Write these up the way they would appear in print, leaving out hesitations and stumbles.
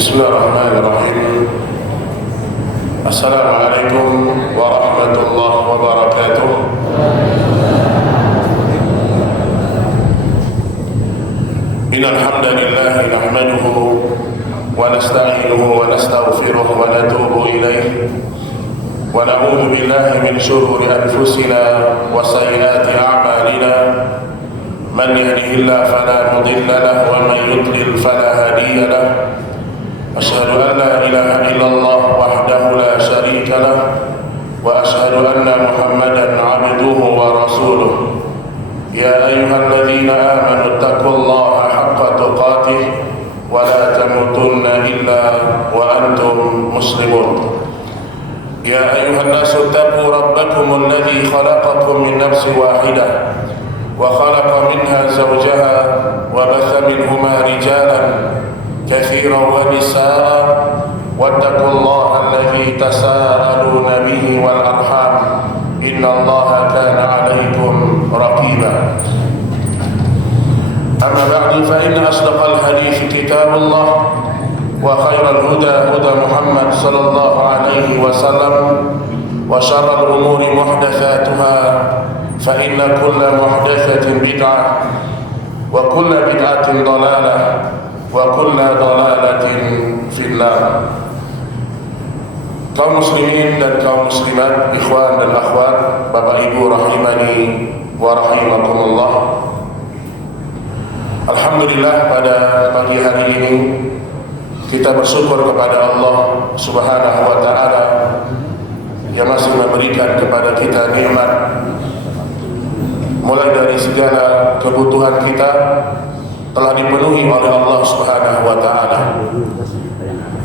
Bismillahirrahmanirrahim. Assalamualaikum warahmatullahi wabarakatuh. Innal hamdalillah nahmaduhu wa nasta'inuhu wa nastaghfiruhu wa natubu ilayhi wa na'udzu billahi min shururi anfusina wa sayyiati a'malina. Man yahdihillahu fala mudilla lahu wa man yudlil fala hadiya lahu. أشهد أن لا إله إلا الله وحده لا شريك له وأشهد أن محمدا عبده ورسوله يا أيها الذين آمنوا اتقوا الله حق تقاته ولا تموتن إلا وأنتم مسلمون يا أيها الناس اتقوا ربكم الذي خلقكم من نفس واحدة وخلق منها زوجها وبث منهما رجالا كثيرا ونساء واتقوا الله الذي تساءلون به والأرحام إن الله كان عليكم رقيبا أما بعد فإن أصدق الحديث كتاب الله وخير الهدى هدى محمد صلى الله عليه وسلم وشر الأمور محدثاتها فإن كل محدثة بدعة وكل بدعة ضلالة wa kullu dhalalatin fillah. Kaum muslimin dan kaum muslimat, ikhwan dan akhwat, Bapak Ibu rahimani wa rahimakumullah. Alhamdulillah, pada pagi hari ini kita bersyukur kepada Allah Subhanahu wa taala yang masih memberikan kepada kita nikmat, mulai dari segala kebutuhan kita telah dipenuhi oleh Allah Subhanahu wa taala.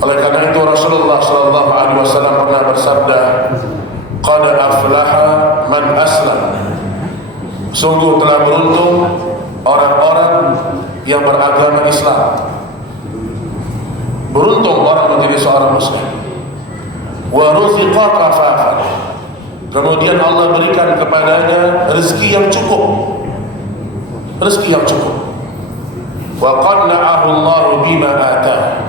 Oleh karena itu Rasulullah sallallahu alaihi wasallam pernah bersabda, "Qad aflaha man aslam." Sungguh telah beruntung orang-orang yang beragama Islam. Beruntung orang menjadi seorang muslim. Wa ruziqa kafafan. Kemudian Allah berikan kepadanya rezeki yang cukup. Rezeki yang cukup. Wa qanna'ahu Allahu bima atah,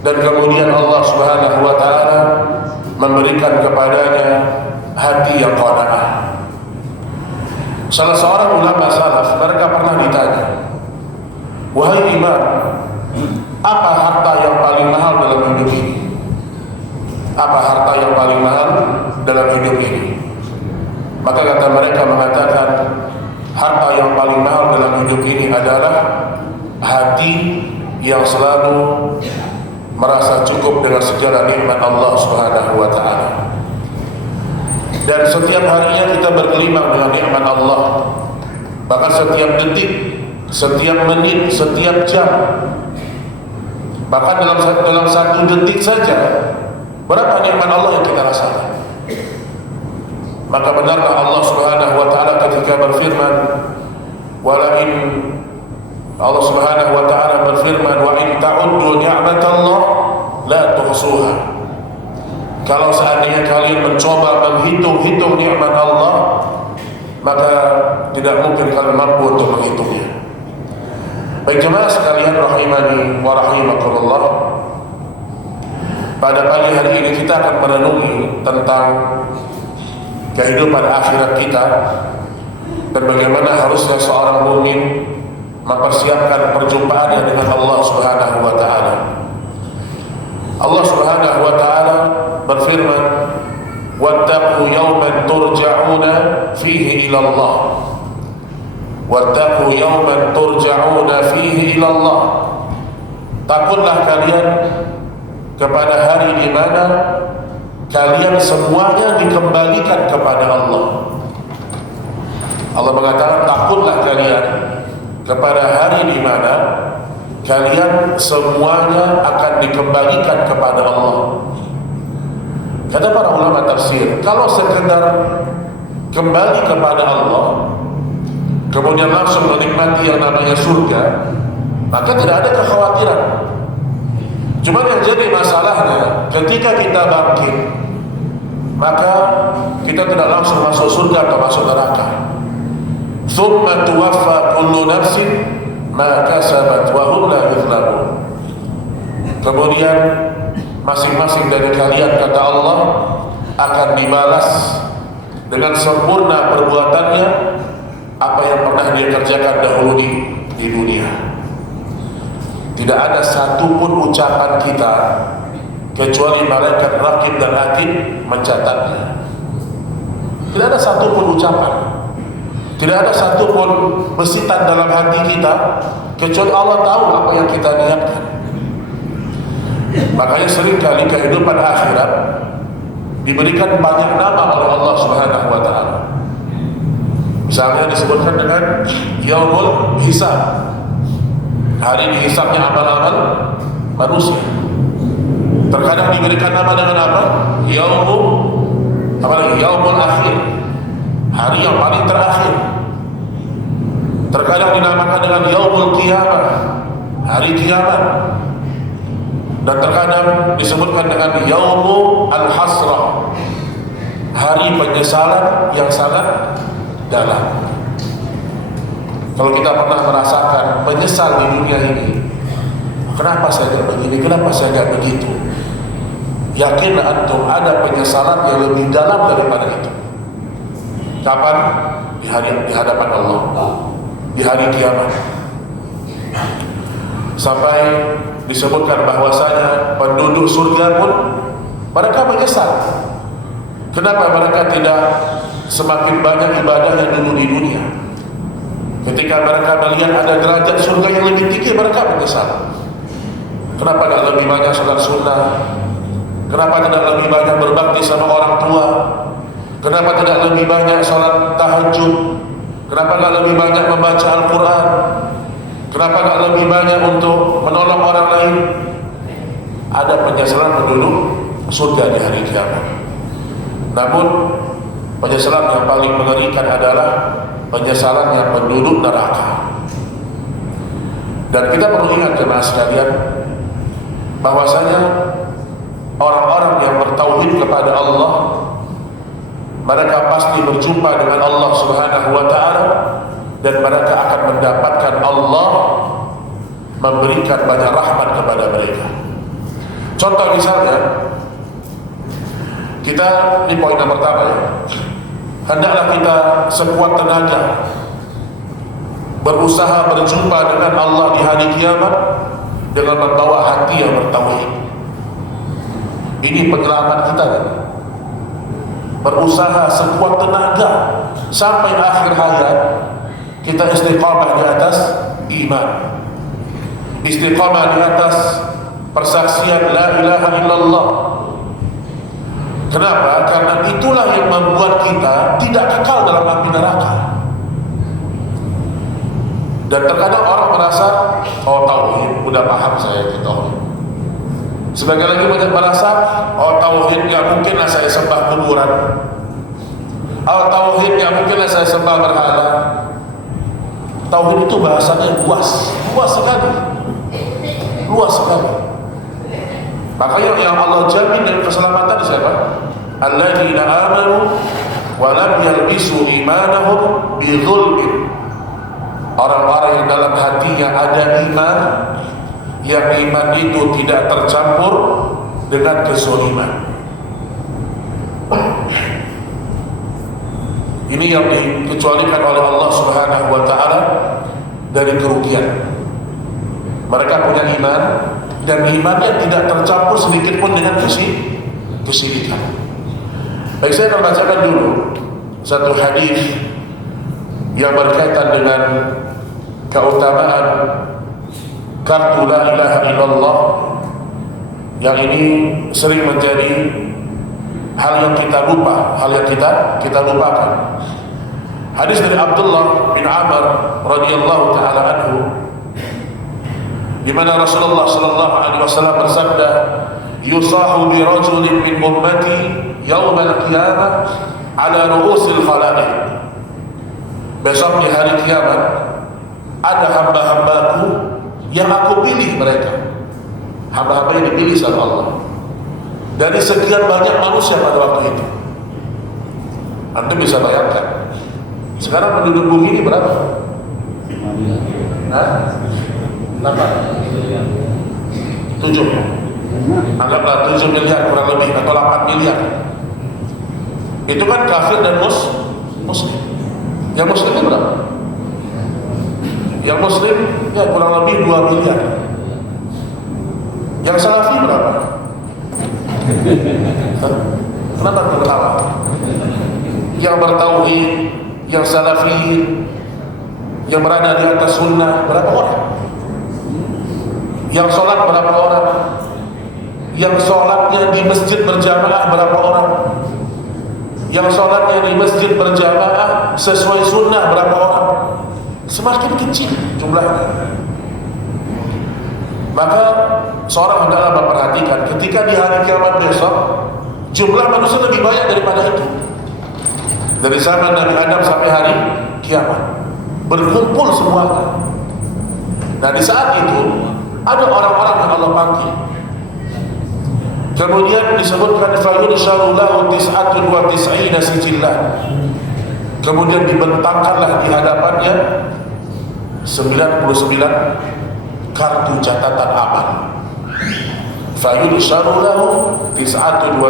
dan kemudian Allah Subhanahu wa taala memberikan kepadanya hati yang qanaah. Salah seorang ulama salaf, mereka pernah ditanya, "Wahai imam, apa harta yang paling mahal dalam hidup ini?" Apa harta yang paling mahal dalam hidup ini? Maka kata mereka mengatakan, harta yang paling mahal dalam hidup ini adalah hati yang selalu merasa cukup dengan segala nikmat Allah Subhanahu wa taala. Dan setiap harinya kita bergelimang dengan nikmat Allah. Bahkan setiap detik, setiap menit, setiap jam. Bahkan dalam satu detik saja, berapa nikmat Allah yang kita rasakan. Maka benarlah Allah Subhanahu wa taala ketika berfirman, "Walain" Allah Subhanahu wa taala berfirman, "Wa in ta'uddu ni'matallah la tuhsuha." Kalau seandainya kalian mencoba menghitung-hitung nikmat Allah, maka tidak mungkin kalian mampu untuk menghitungnya. Baik jemaah sekalian rahimani wa rahimakumullah, pada pagi hari ini kita akan merenungi tentang kehidupan akhirat kita dan bagaimana harusnya seorang mukmin mempersiapkan perjumpaannya dengan Allah Subhanahu wa taala. Allah Subhanahu wa taala berfirman, "Wattaqu yawman turja'una fihi ila Allah." Wattaqu yawman turja'una fihi ila Allah. Takutlah kalian kepada hari di mana kalian semuanya dikembalikan kepada Allah. Allah mengatakan, takutlah kalian kepada hari di mana kalian semuanya akan dikembalikan kepada Allah. Kata para ulama tafsir, kalau sekedar kembali kepada Allah, kemudian langsung menikmati yang namanya surga, maka tidak ada kekhawatiran. Cuma yang jadi masalahnya, ketika kita bangkit, maka kita tidak langsung masuk surga atau masuk neraka. Tsumma tuwaffa kullu nafsin ma kasabat wa hum la yuzlamun. Kemudian masing-masing dari kalian, kata Allah, akan dibalas dengan sempurna perbuatannya apa yang pernah dia kerjakan dahulu di dunia. Tidak ada satupun ucapan kita kecuali malaikat raqib dan atid mencatatnya. Tidak ada satupun ucapan, tidak ada satupun besitan dalam hati kita kecuali Allah tahu apa yang kita niatkan. Makanya seringkali kehidupan akhirat diberikan banyak nama oleh Allah Subhanahu wa taala. Misalnya disebutkan dengan yaumul hisab, hari dihisabnya amal-amal manusia. Terkadang diberikan nama dengan apa? Yaumul akhir, hari yang paling terakhir. Terkadang dinamakan dengan yaumul qiyamah, hari kiamat. Dan terkadang disebutkan dengan yaumul al-hasrah, hari penyesalan yang sangat dalam. Kalau kita pernah merasakan menyesal di dunia ini, kenapa saya tidak begini, kenapa saya tidak begitu, yakinlah antum ada penyesalan yang lebih dalam daripada itu. Kapan? Di hadapan Allah, di hari kiamat. Sampai disebutkan bahwasanya penduduk surga pun mereka menyesal. Kenapa mereka tidak semakin banyak ibadahnya dulu di dunia? Ketika mereka melihat ada derajat surga yang lebih tinggi, mereka menyesal. Kenapa tidak lebih banyak salat sunnah? Kenapa tidak lebih banyak berbakti sama orang tua? Kenapa tidak lebih banyak salat tahajud? Kenapa tidak lebih banyak membaca Al-Quran? Kenapa tidak lebih banyak untuk menolong orang lain? Ada penyesalan penduduk surga di hari kiamat. Namun penyesalan yang paling mengerikan adalah penyesalan yang penduduk neraka. Dan kita perlu ingat jemaah sekalian, bahwasanya orang-orang yang bertauhid kepada Allah, mereka pasti berjumpa dengan Allah Subhanahu wa taala, dan mereka akan mendapatkan Allah memberikan banyak rahmat kepada mereka. Contoh misalnya, kita, ini poin yang pertama ya, hendaklah kita sekuat tenaga berusaha berjumpa dengan Allah di hari kiamat dengan membawa hati yang bertauhid. Ini penyelamat kita kan? Berusaha sekuat tenaga sampai akhir hayat kita istiqamah di atas iman, istiqamah di atas persaksian la ilaha illallah. Kenapa? Karena itulah yang membuat kita tidak kekal dalam api neraka. Dan terkadang orang merasa, oh tauhid, udah paham saya itu tauhid. Sebagian lagi banyak merasa, oh tauhid gak mungkinlah saya sembah kuburan, oh tauhid gak mungkinlah saya sembah berhala. Tauhid itu bahasanya luas, luas sekali, luas sekali. Makanya yang Allah jamin dengan keselamatan siapa? Alladzina amanu wa lam yalbisu imanahum bidzulmin. Orang-orang yang dalam hatinya ada iman, yang iman itu tidak tercampur dengan kezaliman. Ini yang dikecualikan oleh Allah Subhanahu wa taala dari kerugian. Mereka punya iman, dan imannya tidak tercampur sedikit pun dengan kesyirikan. Baik, saya akan bacakan dulu satu hadis yang berkaitan dengan keutamaan kartu la ilaha illallah, yang ini sering menjadi hal yang kita lupa, hal yang kita lupakan. Hadis dari Abdullah bin Amr radhiyallahu taala anhu, di mana Rasulullah sallallahu alaihi wasallam bersabda, yusahu bi rajulin min ummati yaumal qiyamah ala ru'usil khalaiq. Besok di hari kiamat ada hamba-hambaku yang aku pilih mereka. Hamba-hamba yang dipilih sama Allah dari sekian banyak manusia pada waktu itu. Anda bisa bayangkan sekarang penduduk bumi ini berapa? Hah? 8. 7, anggaplah 7 miliar kurang lebih, atau 8 miliar. Itu kan kafir dan muslim. Yang muslimnya berapa? Yang muslim ya kurang lebih 2 miliar. Yang salafi berapa? Kenapa tertawa? Yang bertauhid, yang salafi, yang berada di atas sunnah berapa orang? Yang sholat berapa orang? Yang sholatnya di masjid berjamaah berapa orang? Yang sholatnya di masjid berjamaah sesuai sunnah berapa orang? Semakin kecil jumlahnya. Maka seorang hendaklah memperhatikan ketika di hari kiamat besok jumlah manusia lebih banyak daripada itu. Dari zaman Nabi Adam sampai hari kiamat berkumpul semuanya. Nah di saat itu ada orang-orang yang Allah panggil. Kemudian disebutkan fayunsharu lahu 99 sijillah. Kemudian dibentangkanlah di hadapannya 99 kartu catatan amal. Fayunsharu lahu 99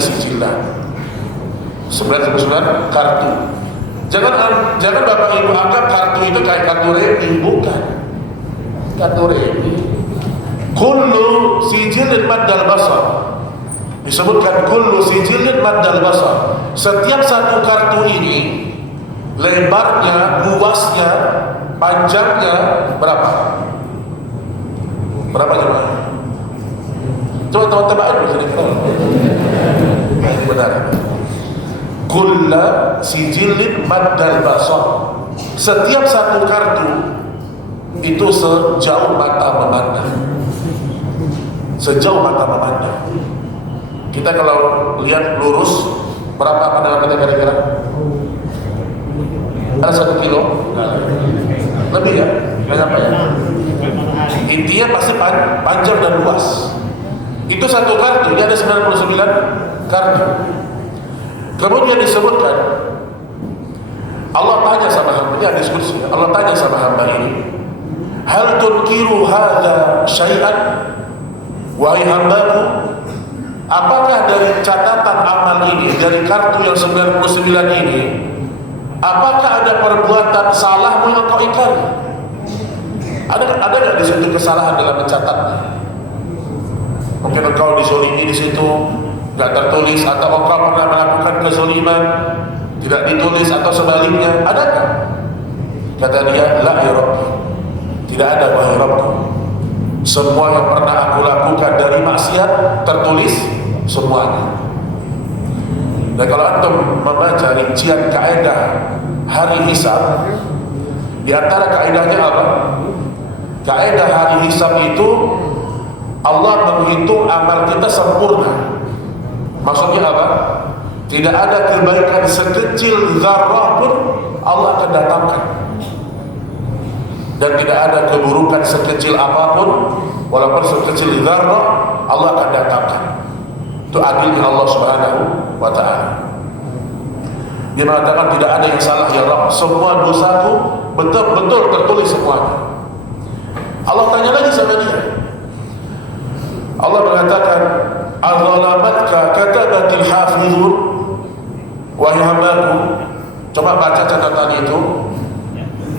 sijillah. 99 kartu. Jangan Bapak Ibu anggap kartu itu kayak kartu remi, bukan. Kartu remi. Kullu sijilin maddal basar. Disebutkan kullu sijilin maddal basar. Setiap satu kartu ini lebarnya, luasnya, panjangnya berapa? Berapa coba? Coba teman-teman kira-kira. Benar. Kulla sijilin maddal basar. Setiap satu kartu itu sejauh mata memandang. Sejauh mata memandang. Kita kalau lihat lurus berapa pandangan kita kira-kira? Ada 1 kilo? Lebih ya? Nggak sampai ya? Intinya pasti panjang dan luas. Itu satu kartu, dia ada 99 kartu. Kemudian disebutkan Allah tanya sama hamba, ini diskusi. Allah tanya sama hamba ini, hal tunkiru hadza syai'an, wahai hambaku, apakah dari catatan amal ini, dari kartu yang 99 ini, apakah ada perbuatan salahmu yang kau ingkari? Ada nggak di situ kesalahan dalam mencatatnya? Mungkin engkau dizolimi di situ, nggak tertulis, atau engkau pernah melakukan kezoliman, tidak ditulis, atau sebaliknya, ada nggak? Kata dia, la ya Rabbi, tidak ada wahai Rabbku. Semua yang pernah aku lakukan dari maksiat tertulis semuanya. Dan kalau antum membaca rincian kaidah hari hisab, di antara kaidahnya apa? Kaidah hari hisab itu Allah menghitung amal kita sempurna. Maksudnya apa? Tidak ada kebaikan sekecil zarrah pun Allah akan datangkan, dan tidak ada keburukan sekecil apapun walaupun sekecil zarrah Allah akan datangkan. Itu adilnya Allah Subhanahu wa ta'ala. Dia mengatakan tidak ada yang salah ya Rabb, semua dosaku betul-betul tertulis semuanya. Allah tanya lagi sama dia. Allah mengatakan, "Adzalamatka katabatil hafizun." Wahai hambaku, coba baca catatan itu.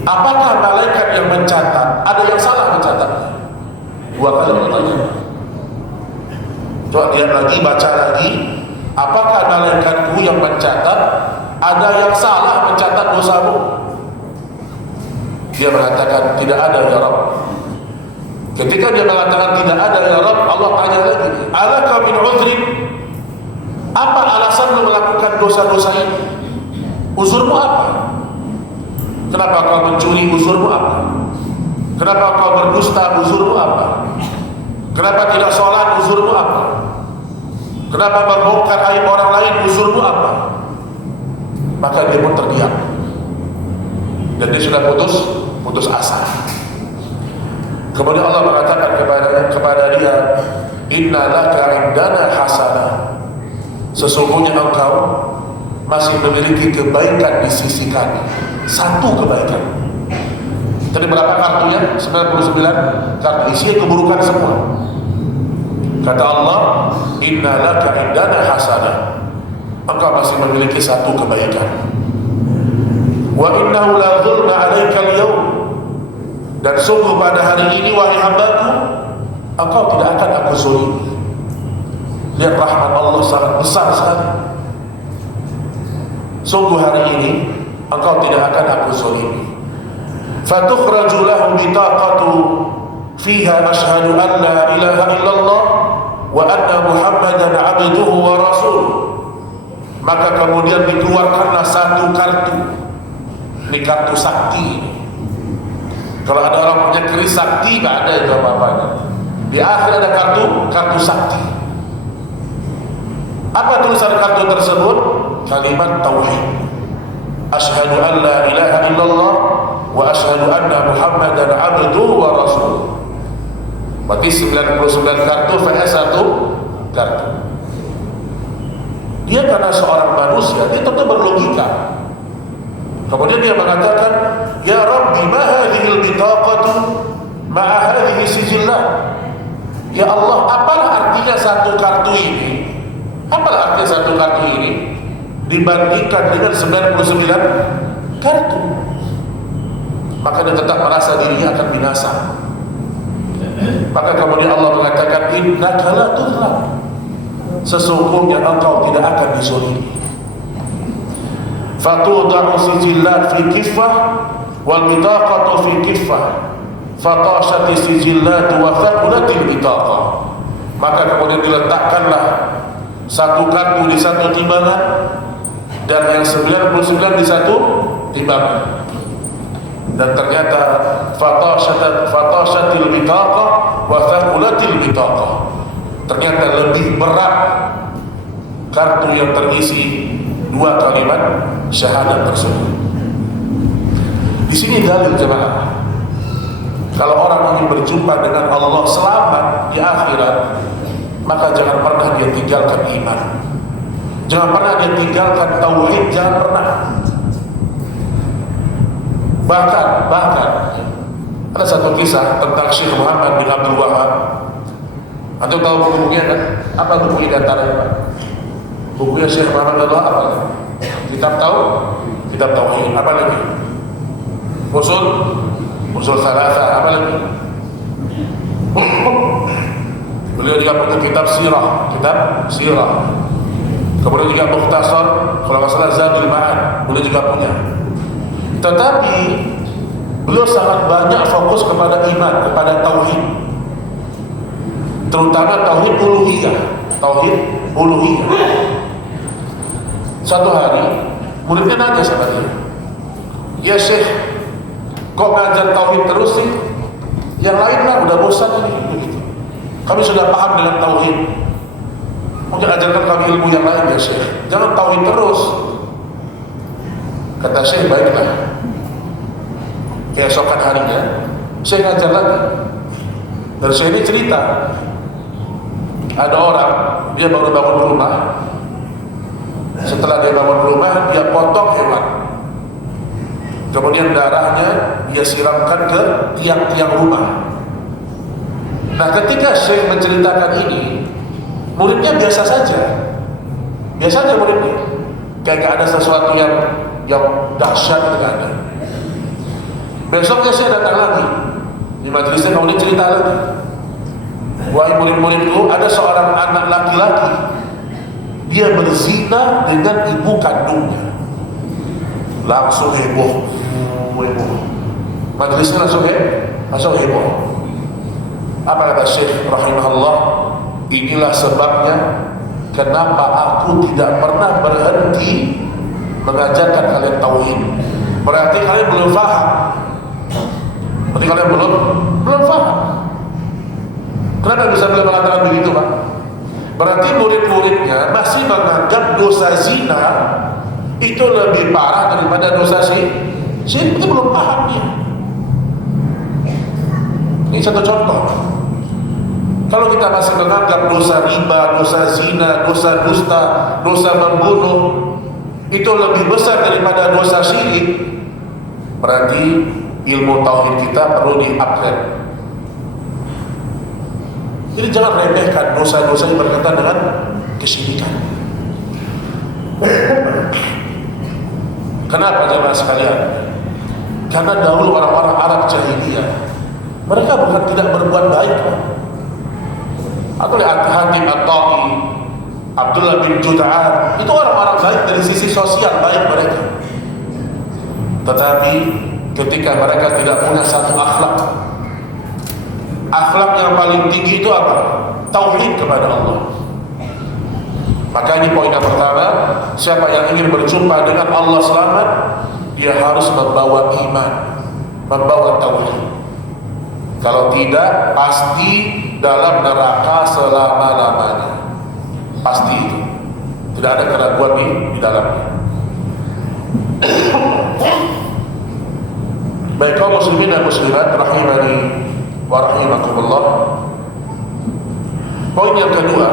Apakah malaikat yang mencatat ada yang salah mencatatnya? 2 kali Allah tanya. Coba lihat lagi, baca lagi. Apakah malaikatku yang mencatat ada yang salah mencatat dosamu? Dia mengatakan tidak ada ya Rabb. Ketika dia mengatakan tidak ada ya Rabb, Allah tanya lagi, alaka min uzrin? Apa alasan lu melakukan dosa-dosa ini? Uzurmu apa? Kenapa kau mencuri? Uzurmu apa? Kenapa kau berdusta? Uzurmu apa? Kenapa tidak sholat? Uzurmu apa? Kenapa membongkar aib orang lain? Uzurmu apa? Maka dia pun terdiam, dan dia sudah putus asa. Kemudian Allah mengatakan kepada dia, inna laka indana hasanah. Sesungguhnya engkau masih memiliki kebaikan di sisi kami. 1 kebaikan. Tadi berapa kartunya? 99 kartu. Isinya keburukan semua. Kata Allah, inna laka indana hasanah, engkau masih memiliki satu kebaikan. Wa innahu la dhulma 'alaika al-yawm, dan sungguh pada hari ini wahai hambaku, engkau tidak akan aku zalimi. Lihat rahmat Allah sangat besar sekali. Sungguh hari ini engkau tidak akan aku zalimi. Fatukhraju lahu bitaqatu fiha asyhadu an la ilaha illallah wa anna Muhammadan 'abduhu wa rasuluh. Maka kemudian dikeluarkanlah satu kartu. Ini kartu sakti. Kalau ada orang punya keris sakti, nggak ada itu apa-apanya. Di akhir ada kartu sakti. Apa tulisan kartu tersebut? Kalimat tauhid. Asyhadu an la ilaha illallah wa asyhadu anna Muhammadan 'abduhu wa rasuluh. Berarti 99 kartu vs 1 kartu. Dia karena seorang manusia, dia tentu berlogika. Kemudian dia mengatakan, ya Rabbi, ma hadhil bitaqatu ma'a hadhihi sijillah. Ya Allah, apalah artinya satu kartu ini? Apalah artinya satu kartu ini dibandingkan dengan 99 kartu? Maka dia tetap merasa dirinya akan binasa. Maka kemudian Allah mengatakan, innaka la tuzlam, sesungguhnya engkau tidak akan dizalimi. Fatuda'u sijillat fi kiffah wal bitaqatu fi kiffah fatashati sijillat wa thaqulatil bitaqah. Maka kemudian diletakkanlah satu kartu di satu timbangan dan yang 99 di satu timbangan. Dan ternyata fatashatil bitaqah wa thaqulatil bitaqah, ternyata lebih berat kartu yang terisi dua kalimat syahadat tersebut. Di sini dalil jemaah, kalau orang ingin berjumpa dengan Allah selamat di akhirat, maka jangan pernah dia tinggalkan iman, jangan pernah dia tinggalkan tauhid, jangan pernah. Bahkan ada satu kisah tentang Syekh Muhammad bin Abdul Wahab. Antum tahu bukunya kan? Apa buku di antaranya? Bukunya Syekh Muhammad bin Abdul Wahab apa? Kitab tauhid. Apa lagi? Usul Thalatha. Apa lagi? Beliau juga punya kitab sirah. Kemudian juga Mukhtasar, kalau nggak salah Zadul Ma'ad, beliau juga punya. Tetapi beliau sangat banyak fokus kepada iman, kepada tauhid, terutama tauhid uluhiyah. Satu hari muridnya nanya sama dia, ya Syekh, kok ngajar tauhid terus sih? Yang lain lah udah bosan ini, begitu. Kami sudah paham dengan tauhid, mungkin ajarkan kami ilmu yang lain ya Syekh, jangan tauhid terus. Kata Syekh, baiklah. Keesokan harinya Syekh ngajar lagi. Dan Syekh ini cerita, ada orang, dia baru bangun rumah. Setelah dia bangun rumah, dia potong hewan, kemudian darahnya dia siramkan ke tiang-tiang rumah. Nah, ketika Syekh menceritakan ini, muridnya biasa saja muridnya, kayak gak ada sesuatu yang dahsyat, tidak ada. Besoknya saya datang lagi di majelisnya, kemudian cerita lagi, wahai murid-muridku, ada seorang anak laki-laki, dia berzina dengan ibu kandungnya. Langsung heboh. Majelisnya langsung heboh. Apa kata Syekh rahimahullah? Inilah sebabnya kenapa aku tidak pernah berhenti mengajarkan kalian tauhid. Berarti kalian belum paham. Berarti kalian belum paham. Kenapa bisa beliau mengatakan begitu, Pak? Berarti murid-muridnya masih menganggap dosa zina itu lebih parah daripada dosa syirik. Itu belum paham dia. Ini satu contoh. Kalau kita masih menganggap dosa riba, dosa zina, dosa dusta, dosa membunuh itu lebih besar daripada dosa syirik, berarti ilmu tauhid kita perlu di-upgrade. Jadi jangan remehkan dosa-dosa yang berkaitan dengan kesyirikan. Kenapa jemaah sekalian? Karena dahulu orang-orang Arab jahiliyah, mereka bukan tidak berbuat baik. Atau Hatib At-Ta'i, Abdullah bin Jud'an, itu orang-orang baik dari sisi sosial, baik mereka. Tetapi ketika mereka tidak punya satu akhlak, akhlak yang paling tinggi itu apa? Tauhid kepada Allah. Maka ini poin yang pertama, siapa yang ingin berjumpa dengan Allah selamat, dia harus membawa iman, membawa tauhid. Kalau tidak, pasti dalam neraka selama-lamanya. Pasti itu. Tidak ada keraguan di dalamnya. Baik kaum muslimin dan muslimat rahimani wa rahimakumullah. Poin yang kedua,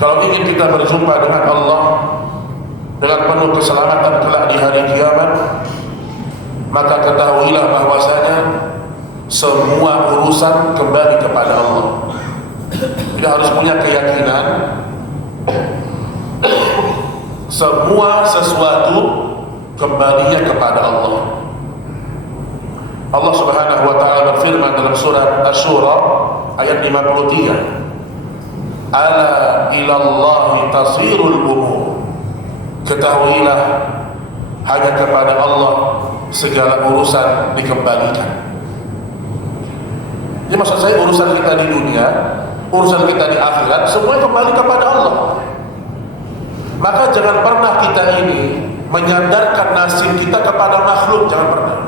kalau ingin kita berjumpa dengan Allah dengan penuh keselamatan kelak di hari kiamat, maka ketahuilah bahwasanya semua urusan kembali kepada Allah. Kita harus punya keyakinan semua sesuatu kembalinya kepada Allah. Allah Subhanahu wa taala berfirman dalam surat Asy-Syura ayat 53, ala ilallahi tasirul umur. Ketahuilah hanya kepada Allah segala urusan dikembalikan. Ini maksud saya urusan kita di dunia, urusan kita di akhirat, semua kembali kepada Allah. Maka jangan pernah kita ini menyandarkan nasib kita kepada makhluk, jangan pernah.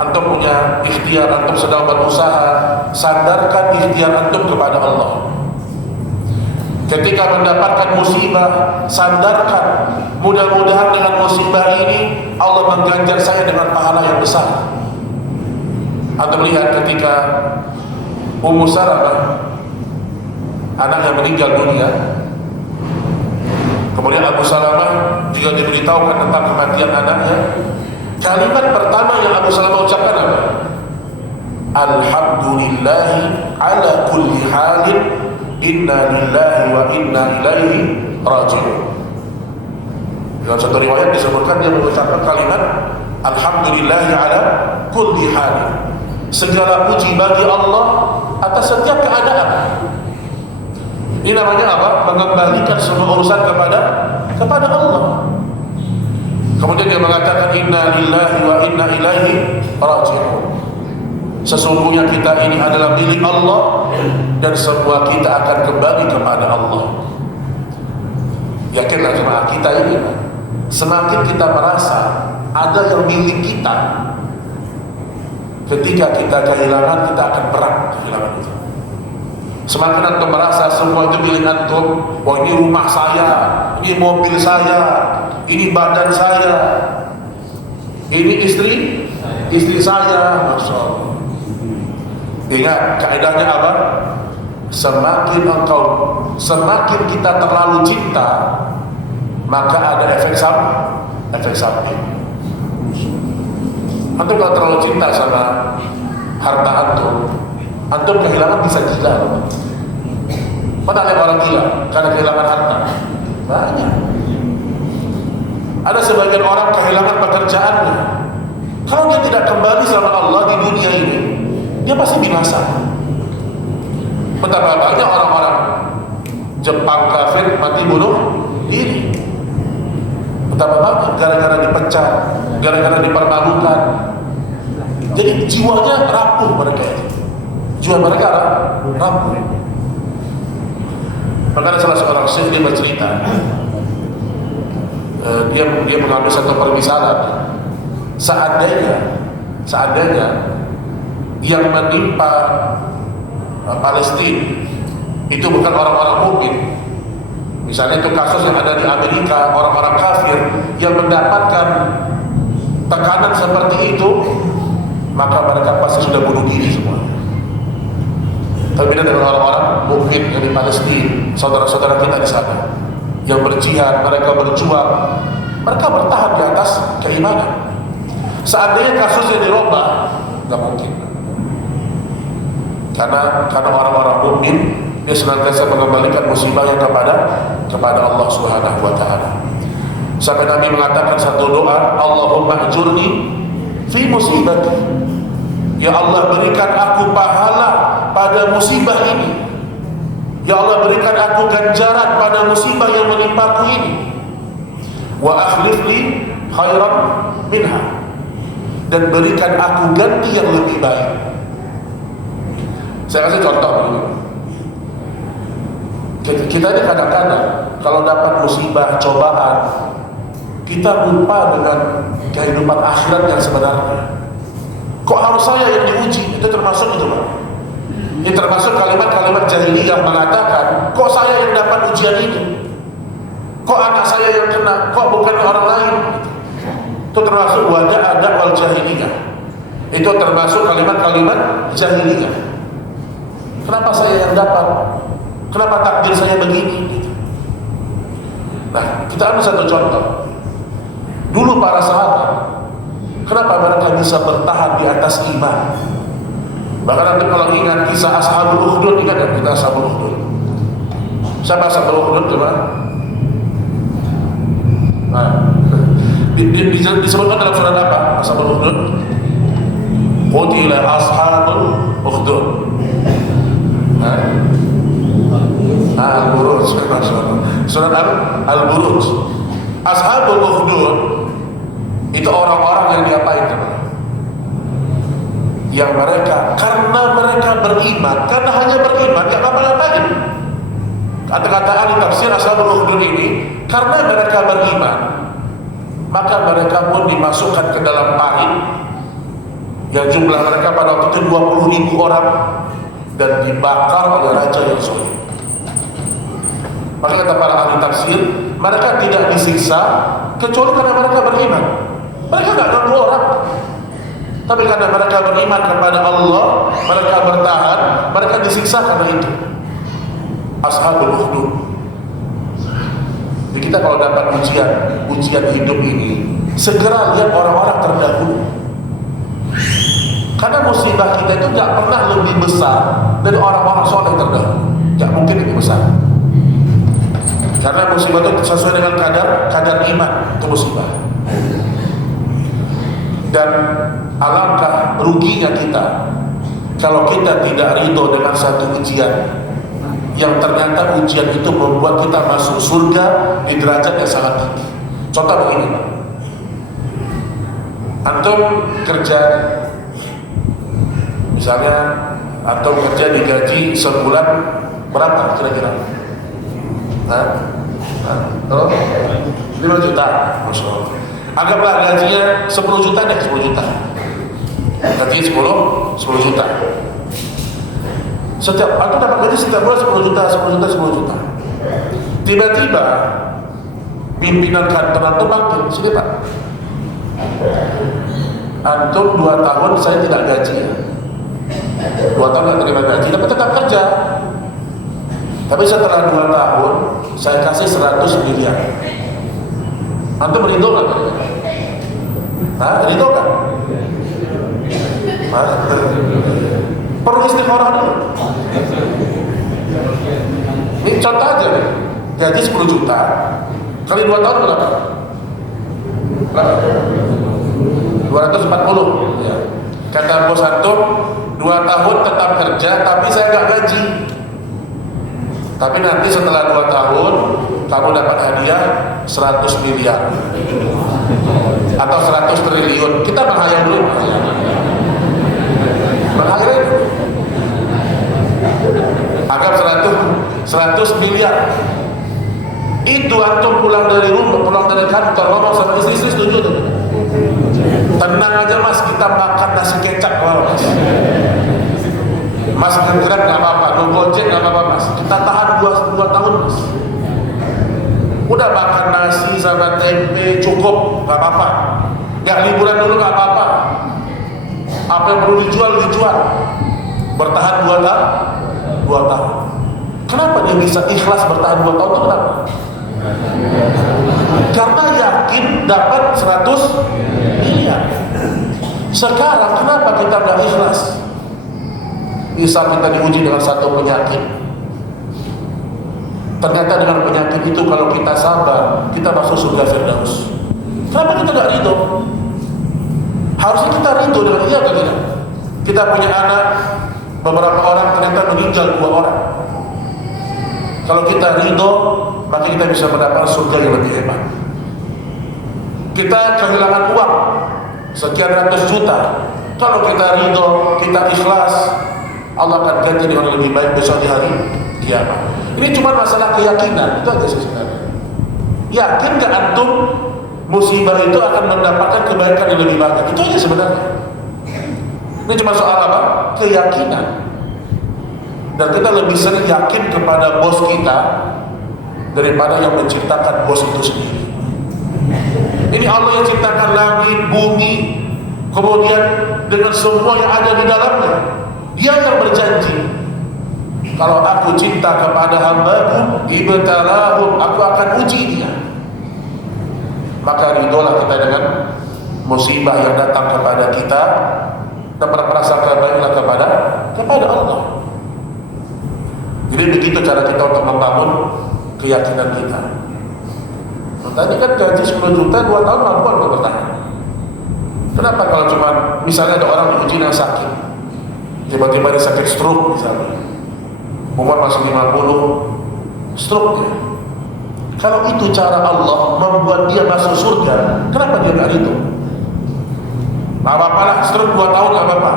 Antum punya ikhtiar, antum sedang berusaha, sandarkan ikhtiar antum kepada Allah. Ketika mendapatkan musibah, sandarkan, mudah-mudahan dengan musibah ini Allah mengganjar saya dengan pahala yang besar. Antum lihat ketika Ummu Salamah, anak yang meninggal dunia, kemudian Abu Salamah juga diberitahukan tentang kematian anaknya. Kalimat pertama yang Abu Salamah ucapkan apa? Alhamdulillahi ala kulli halin, inna lillahi wa inna ilaihi raji'un. Dalam satu riwayat disebutkan dia mengucapkan kalimat Alhamdulillahi ala kulli halin, segala puji bagi Allah atas setiap keadaan. Ini namanya apa? Mengembalikan semua urusan kepada Allah. Kemudian dia mengatakan inna lillahi wa inna ilaihi raji'un. Sesungguhnya kita ini adalah milik Allah dan semua kita akan kembali kepada Allah. Yakinlah jemaah, kita ini semakin kita merasa ada yang milik kita, ketika kita kehilangan, kita akan berat kehilangan itu. Semakin antum merasa semua itu milik antum, wah ini rumah saya, ini mobil saya, ini badan saya, ini istri saya, Masya Allah. Ingat kaidahnya apa? Semakin kita terlalu cinta, maka ada efek samping. Antum kalau terlalu cinta sama harta antum kehilangan bisa gila. Mana ada orang gila karena kehilangan harta? Banyak. Ada sebagian orang kehilangan pekerjaannya. Kalau dia tidak kembali sama Allah di dunia ini, dia pasti binasa. Betapa banyak orang-orang Jepang kafir mati bunuh diri. Betapa banyak gara-gara dipecat, gara-gara dipermalukan. Jadi jiwanya rapuh mereka itu. Jiwa mereka rapuh. Maka salah seorang syekh dia bercerita, dia mengambil satu permisalan. Seandainya yang menimpa Palestina itu bukan orang-orang mukmin, misalnya itu kasus yang ada di Amerika, orang-orang kafir yang mendapatkan tekanan seperti itu, maka mereka pasti sudah bunuh diri semua. Berbeda dengan orang-orang mukmin yang di Palestina, saudara-saudara kita di sana yang berjihad, mereka berjuang, mereka bertahan di atas keimanan. Seandainya kasusnya dirubah, nggak mungkin. Karena orang-orang mukmin dia senantiasa mengembalikan musibahnya kepada Allah Subhanahu wa taala. Sampai Nabi mengatakan satu doa, Allahumma ajurni fi musibati. Ya Allah, berikan aku pahala pada musibah ini. Ya Allah, berikan aku ganjaran pada musibah yang menimpaku ini. Wa akhlif li khairan minha. Dan berikan aku ganti yang lebih baik. Saya kasih contoh dulu. Kita ini kadang-kadang kalau dapat musibah, cobaan, kita lupa dengan kehidupan akhirat yang sebenarnya. Kok harus saya yang diuji? Itu termasuk itu, Pak. Ini termasuk kalimat-kalimat jahiliyah mengatakan, kok saya yang dapat ujian ini? Kok anak saya yang kena? Kok bukan orang lain? Itu termasuk wada ada wal jahiliyah. Itu termasuk kalimat-kalimat jahiliyah. Kenapa saya yang dapat? Kenapa takdir saya begini? Nah, kita ambil satu contoh. Dulu para sahabat, kenapa mereka bisa bertahan di atas iman? Bahkan nanti kalau ingat kisah Ashabul Ukhdud, ingat kan kita Ashabul Ukhdud? Siapa Ashabul Ukhdud coba? Nah, disebutkan dalam surat apa Ashabul Ukhdud? Qutila Ashabul Ukhdud. Al-Buruj. Surat Al-Buruj. Ashabul Ukhdud itu orang-orang yang diapain? Yang mereka, karena mereka beriman, karena hanya beriman, gak ngapa-ngapain. Kata-kata ahli tafsir Ashabul Ukhdud ini, karena mereka beriman, maka mereka pun dimasukkan ke dalam parit yang jumlah mereka pada waktu itu 20.000 orang dan dibakar oleh raja yang sulit. Maka kata para ahli tafsir, mereka tidak disiksa kecuali karena mereka beriman. Mereka gak ganggu orang, tapi karena mereka beriman kepada Allah, mereka bertahan, mereka disiksa karena itu. Ashabul Ukhdud. Jadi kita kalau dapat ujian hidup ini, segera lihat orang-orang terdahulu. Karena musibah kita itu gak pernah lebih besar dari orang-orang soleh terdahulu. Gak mungkin lebih besar. Karena musibah itu sesuai dengan kadar iman, itu musibah. Dan alangkah ruginya kita kalau kita tidak ridho dengan satu ujian yang ternyata ujian itu membuat kita masuk surga di derajat yang sangat tinggi. Contoh begini, Pak. Antum kerja, misalnya antum kerja digaji sebulan berapa kira-kira? 5 juta, Masya Allah. Anggaplah gajinya 10 juta deh, 10 juta. Gaji 10 juta. Setiap antum dapat gaji setiap bulan 10 juta, 10 juta, 10 juta. Tiba-tiba pimpinan kantor antum panggil, sini Pak. Antum 2 tahun saya tidak gaji. 2 tahun tidak terima gaji, tapi tetap kerja. Tapi setelah 2 tahun saya kasih 100 miliar. Antum ridho nggak? Ridho nggak? Perlu istikharah dulu. Ini contoh aja nih. Gaji 10 juta kali 2 tahun berapa? 240 ya. Kata bos antum 2 tahun tetap kerja tapi saya nggak gaji. Tapi nanti setelah 2 tahun kamu dapat hadiah 100 miliar atau 100 triliun. Kita menghayal dulu. Menghayal dulu. Anggap 100 miliar. Itu antum pulang dari rumah, pulang dari kantor, ngomong sama istri setuju tuh. Tenang aja mas, kita makan nasi kecap mas. Mas Grab gak apa-apa, Gojek gak apa-apa mas. Kita tahan 2 tahun mas. Udah makan nasi sama tempe cukup, gak apa-apa. Gak liburan dulu gak apa-apa. Apa yang perlu dijual, dijual. Bertahan 2 tahun. Kenapa dia bisa ikhlas bertahan 2 tahun itu kenapa? Karena yakin dapat 100 miliar. Sekarang kenapa kita nggak ikhlas? Bisa kita diuji dengan satu penyakit. Ternyata dengan penyakit itu kalau kita sabar, kita masuk surga Firdaus. Kenapa kita nggak ridho? Harusnya kita ridho dengan iya atau tidak? Kita punya anak, beberapa orang ternyata meninggal 2 orang. Kalau kita ridho, maka kita bisa mendapatkan surga yang lebih hebat. Kita kehilangan uang sekian ratus juta. Kalau kita ridho, kita ikhlas, Allah akan ganti dengan lebih baik besok di hari kiamat. Ini cuma masalah keyakinan, itu aja sebenarnya. Yakin gak antum musibah itu akan mendapatkan kebaikan yang lebih banyak? Itu aja sebenarnya. Ini cuma soal apa? Keyakinan. Dan kita lebih sering yakin kepada bos kita daripada yang menciptakan bos itu sendiri. Ini Allah yang ciptakan langit, bumi, kemudian dengan semua yang ada di dalamnya. Dia yang berjanji, kalau aku cinta kepada hambaku, ibtalahum, aku akan uji dia. Maka ridholah kita dengan musibah yang datang kepada kita dan berprasangka baiklah kepada Allah. Jadi begitu cara kita untuk membangun keyakinan kita. Tadi kan gaji 10 juta 2 tahun mampu untuk bertahan. Kenapa kalau cuma misalnya ada orang diuji yang sakit, tiba-tiba dia sakit stroke misalnya, umur masih 50, stroke dia. Kalau itu cara Allah membuat dia masuk surga, kenapa dia nggak ridho? Nggak apa-apa lah, stroke 2 tahun nggak apa-apa,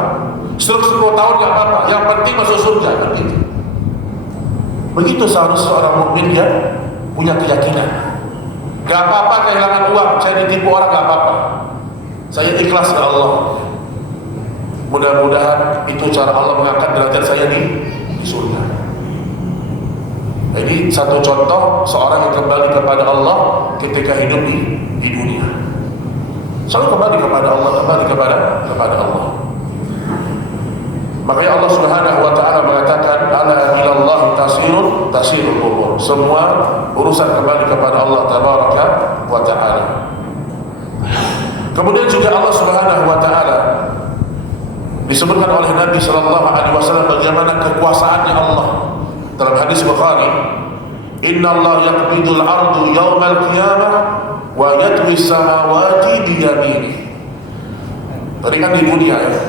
stroke 10 tahun nggak apa-apa, yang penting masuk surga, kan gitu. Begitu seharusnya seorang mukmin dia punya keyakinan. Gak apa-apa kehilangan uang, saya ditipu orang gak apa-apa, saya ikhlas ke Allah. Mudah-mudahan itu cara Allah mengangkat derajat saya di surga. Jadi satu contoh seorang yang kembali kepada Allah ketika hidup di dunia. Selalu kembali kepada Allah, kembali kepada Allah. Makanya Allah Subhanahu wa taala mengatakan, ala ilallahi tasirul umur. Semua urusan kembali kepada Allah tabaraka wa taala. Kemudian juga Allah Subhanahu wa taala disebutkan oleh Nabi sallallahu alaihi wasallam bagaimana kekuasaannya Allah dalam hadis Bukhari, innallaha yaqbidul ardu yaumal qiyamah wa yatwi samawati bi yaminihi. Tadi kan di dunia ya.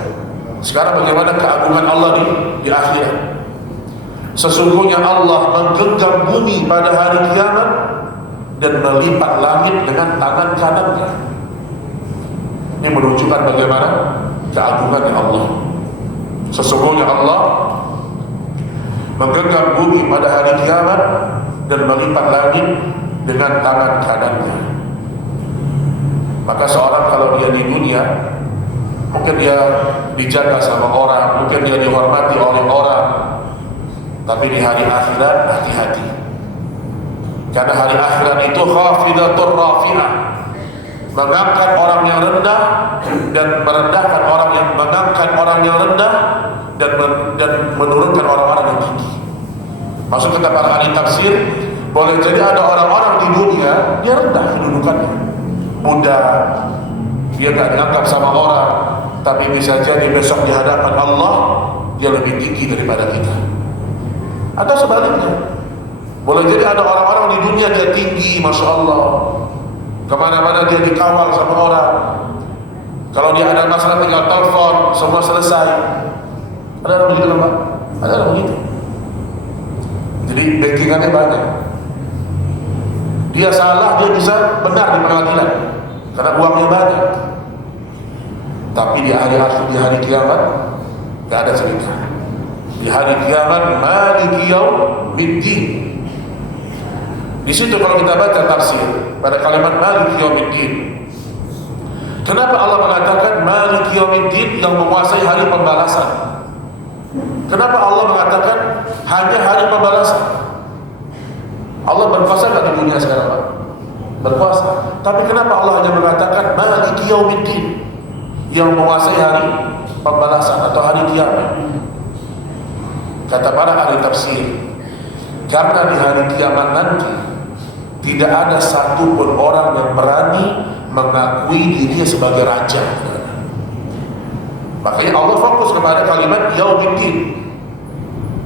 Sekarang bagaimana keagungan Allah di akhirat. Sesungguhnya Allah menggenggam bumi pada hari kiamat dan melipat langit dengan tangan kanannya. Ini menunjukkan bagaimana keagungan Allah. Sesungguhnya Allah menggenggam bumi pada hari kiamat dan melipat langit dengan tangan kanannya. Maka seorang kalau dia di dunia, mungkin dia dijaga sama orang, mungkin dia dihormati oleh orang, tapi di hari akhirat hati-hati. Karena hari akhirat itu khafidatur rafi'ah, mengangkat orang yang rendah dan merendahkan orang yang mengangkat orang yang rendah dan menurunkan orang-orang yang tinggi. Maksud kata para ahli tafsir, boleh jadi ada orang-orang di dunia dia rendah kedudukannya, muda, dia tak dianggap sama orang, tapi bisa jadi besok di hadapan Allah dia lebih tinggi daripada kita. Atau sebaliknya, boleh jadi ada orang-orang di dunia dia tinggi, masya Allah, kemana-mana dia dikawal sama orang. Kalau dia ada masalah tinggal telepon, semua selesai. Ada orang begitu Pak? Ada orang begitu. Jadi backingannya banyak. Dia salah, dia bisa benar di pengadilan karena uangnya banyak. Tapi di hari kiamat tidak ada cerita. Di hari kiamat maliki yaumiddin. Di situ kalau kita baca tafsir pada kalimat maliki yaumiddin, kenapa Allah mengatakan maliki yaumiddin, yang menguasai hari pembalasan? Kenapa Allah mengatakan hanya hari pembalasan? Allah berkuasa nggak di dunia sekarang Pak? Berkuasa. Tapi kenapa Allah hanya mengatakan maliki yaumiddin, yang menguasai hari pembalasan atau hari kiamat? Kata para ahli tafsir, karena di hari kiamat nanti tidak ada satupun orang yang berani mengakui dirinya sebagai raja. Makanya Allah fokus kepada kalimat yaumiddin,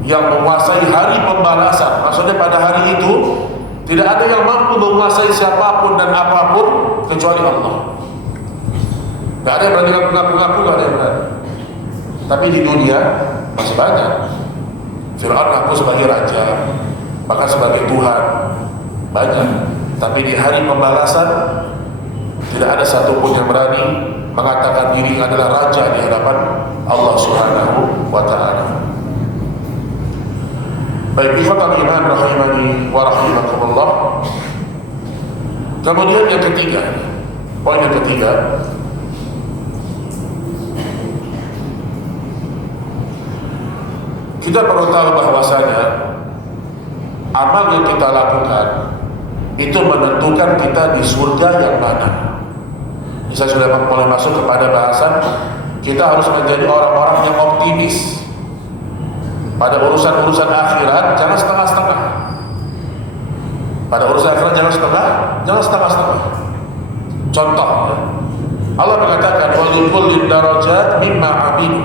yang menguasai hari pembalasan. Maksudnya pada hari itu tidak ada yang mampu menguasai siapapun dan apapun kecuali Allah. Tidak ada yang berani ngaku-ngaku, tidak ada yang berani. Tapi di dunia masih banyak. Fir'aun ngaku sebagai raja, bahkan sebagai Tuhan, banyak. Tapi di hari pembalasan tidak ada satupun yang berani mengatakan diri adalah raja di hadapan Allah Subhanahu wa ta'ala. Baik, ikhwatal iman rahimani wa rahimakumullah. Kemudian yang ketiga, poin yang ketiga, kita perlu tahu bahwasanya amal yang kita lakukan itu menentukan kita di surga yang mana. Saya sudah mulai masuk kepada bahasan kita harus menjadi orang-orang yang optimis pada urusan-urusan akhirat. Jangan setengah-setengah. Pada urusan akhirat jangan setengah-setengah. Contoh, Allah mengatakan walikulli darajat mimma amilu.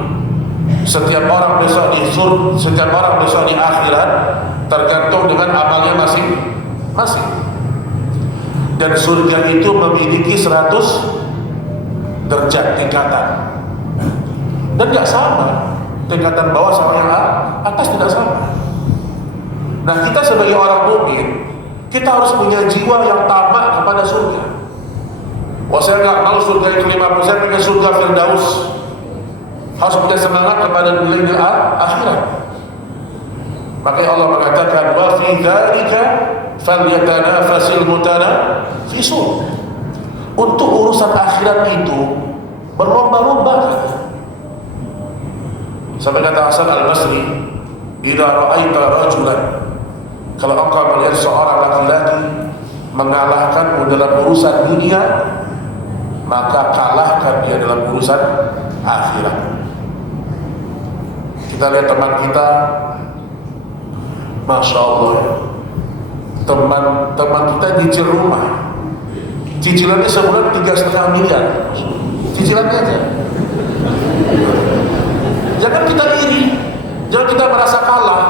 Setiap orang besok di akhirat tergantung dengan amalnya masing-masing. Dan surga itu memiliki 100 derajat tingkatan, dan tidak sama tingkatan bawah sama yang atas, tidak sama. Nah, kita sebagai orang mukmin, kita harus punya jiwa yang tamak kepada surga. Wah, saya nggak mau surga itu 50%, saya pengen surga Firdaus. Harus punya semangat kepada nilai akhirat. Makanya Allah mengatakan wa fi dzalika falyatanafasil mutanafisun. Untuk urusan akhirat itu berlomba-lomba. Sampai kata Hasan Al-Basri, idza ra'aita rajulan, kalau engkau melihat seorang laki-laki mengalahkanmu dalam urusan dunia, maka kalahkan dia dalam urusan akhirat. Kita lihat teman kita, Masya Allah, teman kita nyicil rumah, cicilannya sebulan 3,5 miliar, cicilannya aja. Jangan kita iri, jangan kita merasa kalah.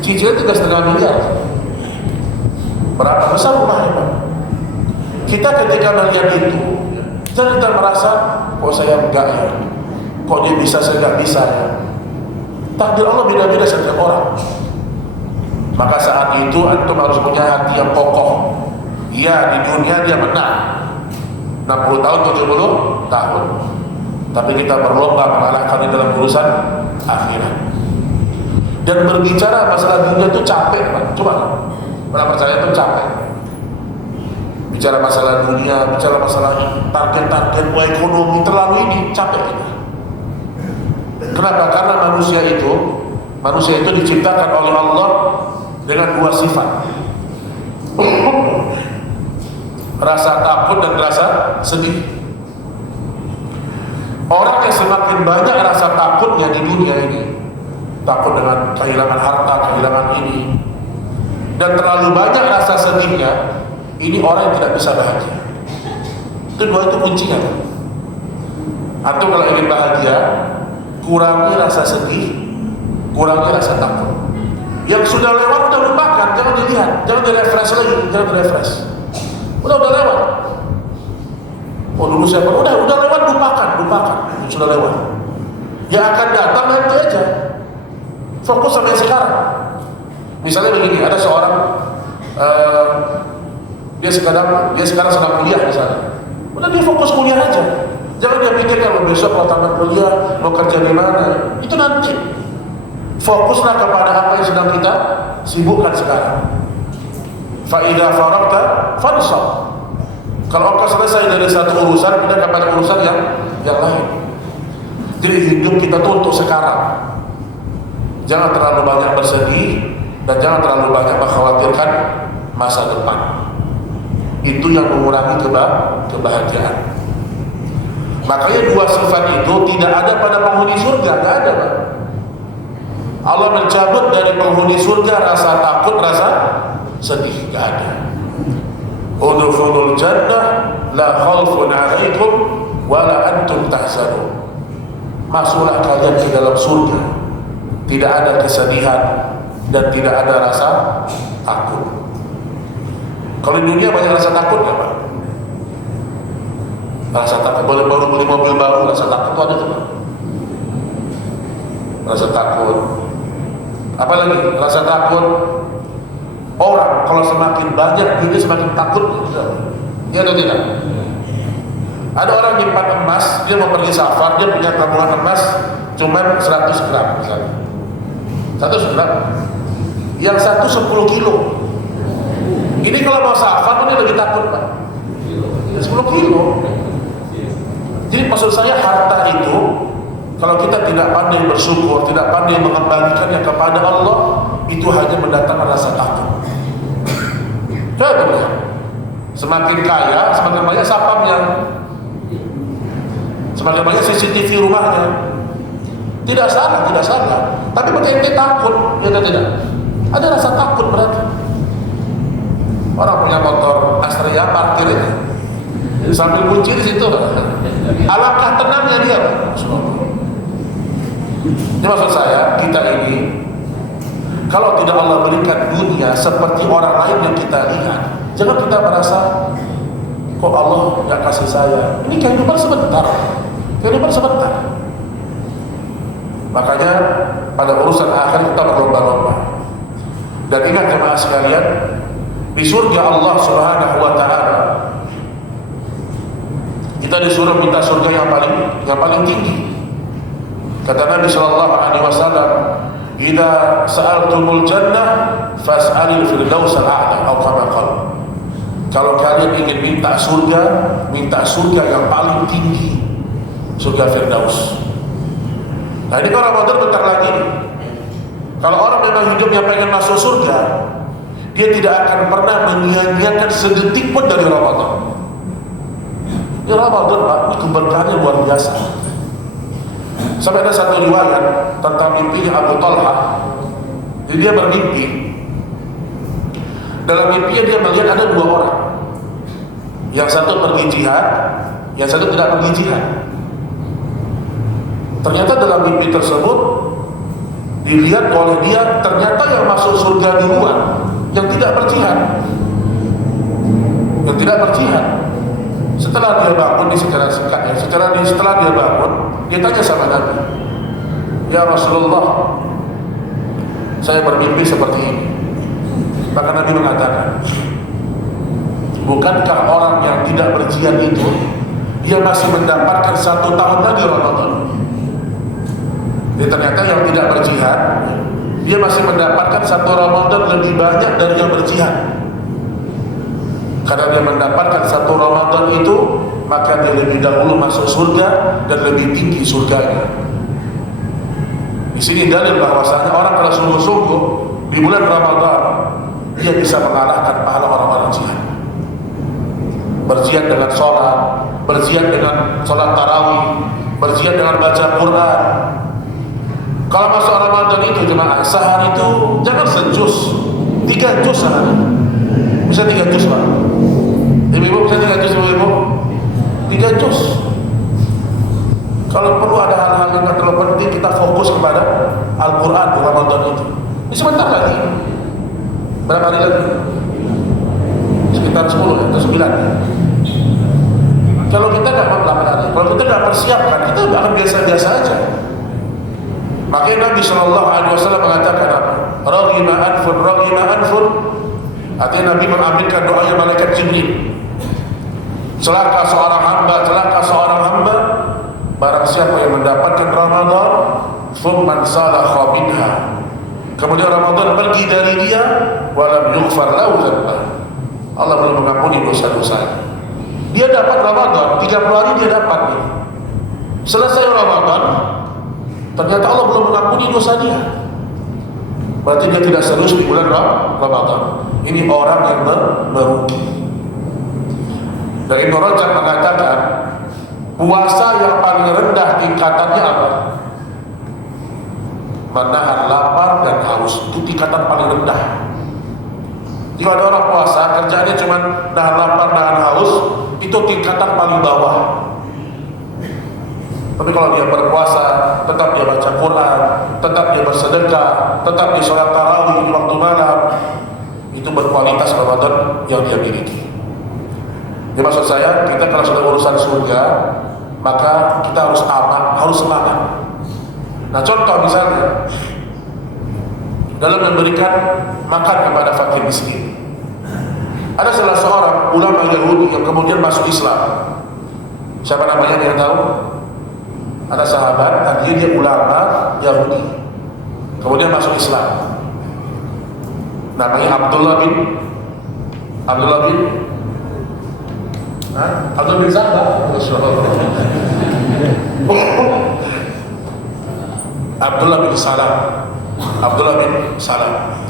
Cicilan 3,5 miliar, berapa besar rumahnya, Pak? Kita ketika melihat itu, jangan kita merasa, kok saya enggak ya, kok dia bisa, saya enggak bisa ya. Takdir Allah beda-beda setiap orang. Maka saat itu antum harus punya hati yang kokoh. Ya, di dunia dia menang 60 tahun, 70 tahun, tapi kita berlomba mengalahkan dalam urusan akhirat. Dan berbicara masalah dunia itu capek, Pak. Coba, pernah percaya itu capek. Bicara masalah dunia, bicara masalah target-target ekonomi, terlalu ini capek kita. Kenapa? Karena manusia itu diciptakan oleh Allah dengan dua sifat, rasa takut dan rasa sedih. Orang yang semakin banyak rasa takutnya di dunia ini, takut dengan kehilangan harta, kehilangan ini, dan terlalu banyak rasa sedihnya, ini orang yang tidak bisa bahagia. Itu dua itu kuncinya. Atau kalau ingin bahagia, kurangi rasa sedih, kurangi rasa takut. Yang sudah lewat udah lupakan, jangan dilihat, jangan direfresh lagi, jangan direfresh. Udah lewat. Oh, dulu saya udah lewat, lupakan, sudah lewat. Yang akan datang nanti aja. Fokus sama yang sekarang. Misalnya begini, ada seorang dia sekarang sedang kuliah misalnya. Udah dia fokus kuliah aja. Jangan dia pikir kalau besok mau tamat kuliah, mau kerja di mana. Itu nanti. Fokuslah kepada apa yang sedang kita sibukkan sekarang. Fa idza faragta fansab. Kalau engkau selesai dari satu urusan, pindah kepada urusan yang lain. Jadi hidup kita tuh untuk sekarang. Jangan terlalu banyak bersedih dan jangan terlalu banyak mengkhawatirkan masa depan. Itu yang mengurangi kebahagiaan. Makanya dua sifat itu tidak ada pada penghuni surga, tidak ada, Pak. Allah mencabut dari penghuni surga rasa takut, rasa sedih, tidak ada. Udkhulul jannah la khaufun 'alaikum wala antum tahzanun. Masuklah kalian ke dalam surga, tidak ada kesedihan dan tidak ada rasa takut. Kalau di dunia banyak rasa takut ya Pak? Rasa takut, baru beli mobil baru, rasa takut itu ada tuh Pak. Rasa takut. Apalagi rasa takut orang kalau semakin banyak duitnya semakin takut. Ya atau tidak? Ada orang nyimpan emas, dia mau pergi safar, dia punya tabungan emas cuma 100 gram misalnya. 100 gram. Yang satu 10 kilo. Ini kalau mau safar ini lebih takut Pak. 10 kilo. Jadi maksud saya harta itu kalau kita tidak pandai bersyukur, tidak pandai mengembalikannya kepada Allah, itu hanya mendatangkan rasa takut. Benar. Semakin kaya, semakin banyak sapamnya, semakin banyak CCTV rumahnya. Tidak salah, tidak salah. Tapi bagi ente takut, ya tidak. Ada rasa takut berarti. Orang punya motor Astrea parkirnya sambil kunci di situ. Alangkah tenangnya dia. Ini maksud saya, kita ini kalau tidak Allah berikan dunia seperti orang lain yang kita lihat, jangan kita merasa kok Allah nggak kasih saya. Ini kehidupan sebentar, kehidupan sebentar. Makanya pada urusan akhir kita berlomba-lomba. Dan ingat jemaah sekalian, di surga Allah Subhanahu wa taala kita disuruh minta surga yang paling tinggi. Kata Nabi sallallahu alaihi wasallam, "Idza sa'altumul jannah fas'alil firdaus al-a'la," atau kama qala. Kalau kalian ingin minta surga yang paling tinggi, surga Firdaus. Nah ini kalau Ramadan bentar lagi nih. Kalau orang memang hidupnya pengen masuk surga, dia tidak akan pernah menyia-nyiakan sedetik pun dari Ramadan. Ini Ramadan Pak, ini keberkahannya luar biasa. Sampai ada satu riwayat tentang mimpinya Abu Talha. Jadi dia bermimpi. Dalam mimpinya dia melihat ada dua orang. Yang satu pergi jihad, yang satu tidak pergi jihad. Ternyata dalam mimpi tersebut dilihat oleh dia, ternyata yang masuk surga duluan yang tidak berjihad. Yang tidak berjihad. Setelah dia bangun, setelah dia bangun, dia tanya sama Nabi, "Ya Rasulullah, saya bermimpi seperti ini." Maka Nabi mengatakan, "Bukankah orang yang tidak berjihad itu dia masih mendapatkan 1 tahun lagi Ramadan?" Jadi ternyata yang tidak berjihad dia masih mendapatkan 1 Ramadan lebih banyak dari yang berjihad. Karena dia mendapatkan 1 Ramadan itu, maka dia lebih dahulu masuk surga dan lebih tinggi surganya. Di sini dalil bahwasanya orang kalau sungguh-sungguh di bulan Ramadan dia bisa mengalahkan pahala orang-orang jihad. Berjihad dengan sholat, berjihad dengan sholat tarawih, berjihad dengan baca Quran. Kalau masuk Ramadan itu jemaah, sehari itu jangan sejus, 3 juz sehari. Bisa 3 juz Pak. Ibu-ibu bisa 3 juz, ibu-ibu 3 juz. Kalau perlu ada hal-hal yang terlalu penting, kita fokus kepada Al-Quran di Ramadan itu. Ini sebentar lagi. Berapa hari lagi? Sekitar 10 atau 9. Kalau kita nggak 8 hari, kalau kita nggak persiapkan, kita akan biasa-biasa aja. Makanya Nabi SAW mengatakan apa? Raghima anfur, raghima anfur. Artinya Nabi mengambilkan doanya malaikat Jibril. Celaka seorang hamba, barang siapa yang mendapatkan Ramadan, thumman salakha minha. Kemudian Ramadan pergi dari dia, walam yughfar lahu dzanbah. Allah belum mengampuni dosa-dosanya. Dia dapat Ramadan, 30 hari dia dapat nih. Selesai Ramadan, ternyata Allah belum mengampuni dosa dia. Berarti dia tidak serius di bulan Ramadan. Ini orang yang merugi. Dan Ibnu Rajab mengatakan puasa yang paling rendah tingkatannya apa? Menahan lapar dan haus. Itu tingkatan paling rendah. Jika ada orang puasa kerjanya cuma nahan lapar, nahan haus, itu tingkatan paling bawah. Tapi kalau dia berpuasa, tetap dia baca Quran, tetap dia bersedekah, tetap dia sholat tarawih di waktu malam, itu berkualitas Ramadan yang dia miliki. Jadi maksud saya, kita kalau sudah urusan surga, maka kita harus aman, harus semangat. Nah contoh misalnya, dalam memberikan makan kepada fakir miskin, ada salah seorang ulama Yahudi yang kemudian masuk Islam. Siapa namanya, yang tahu? Ada sahabat, tadinya dia ulama Yahudi, kemudian masuk Islam. Namanya Abdullah bin Sabah. Abdullah bin Salam.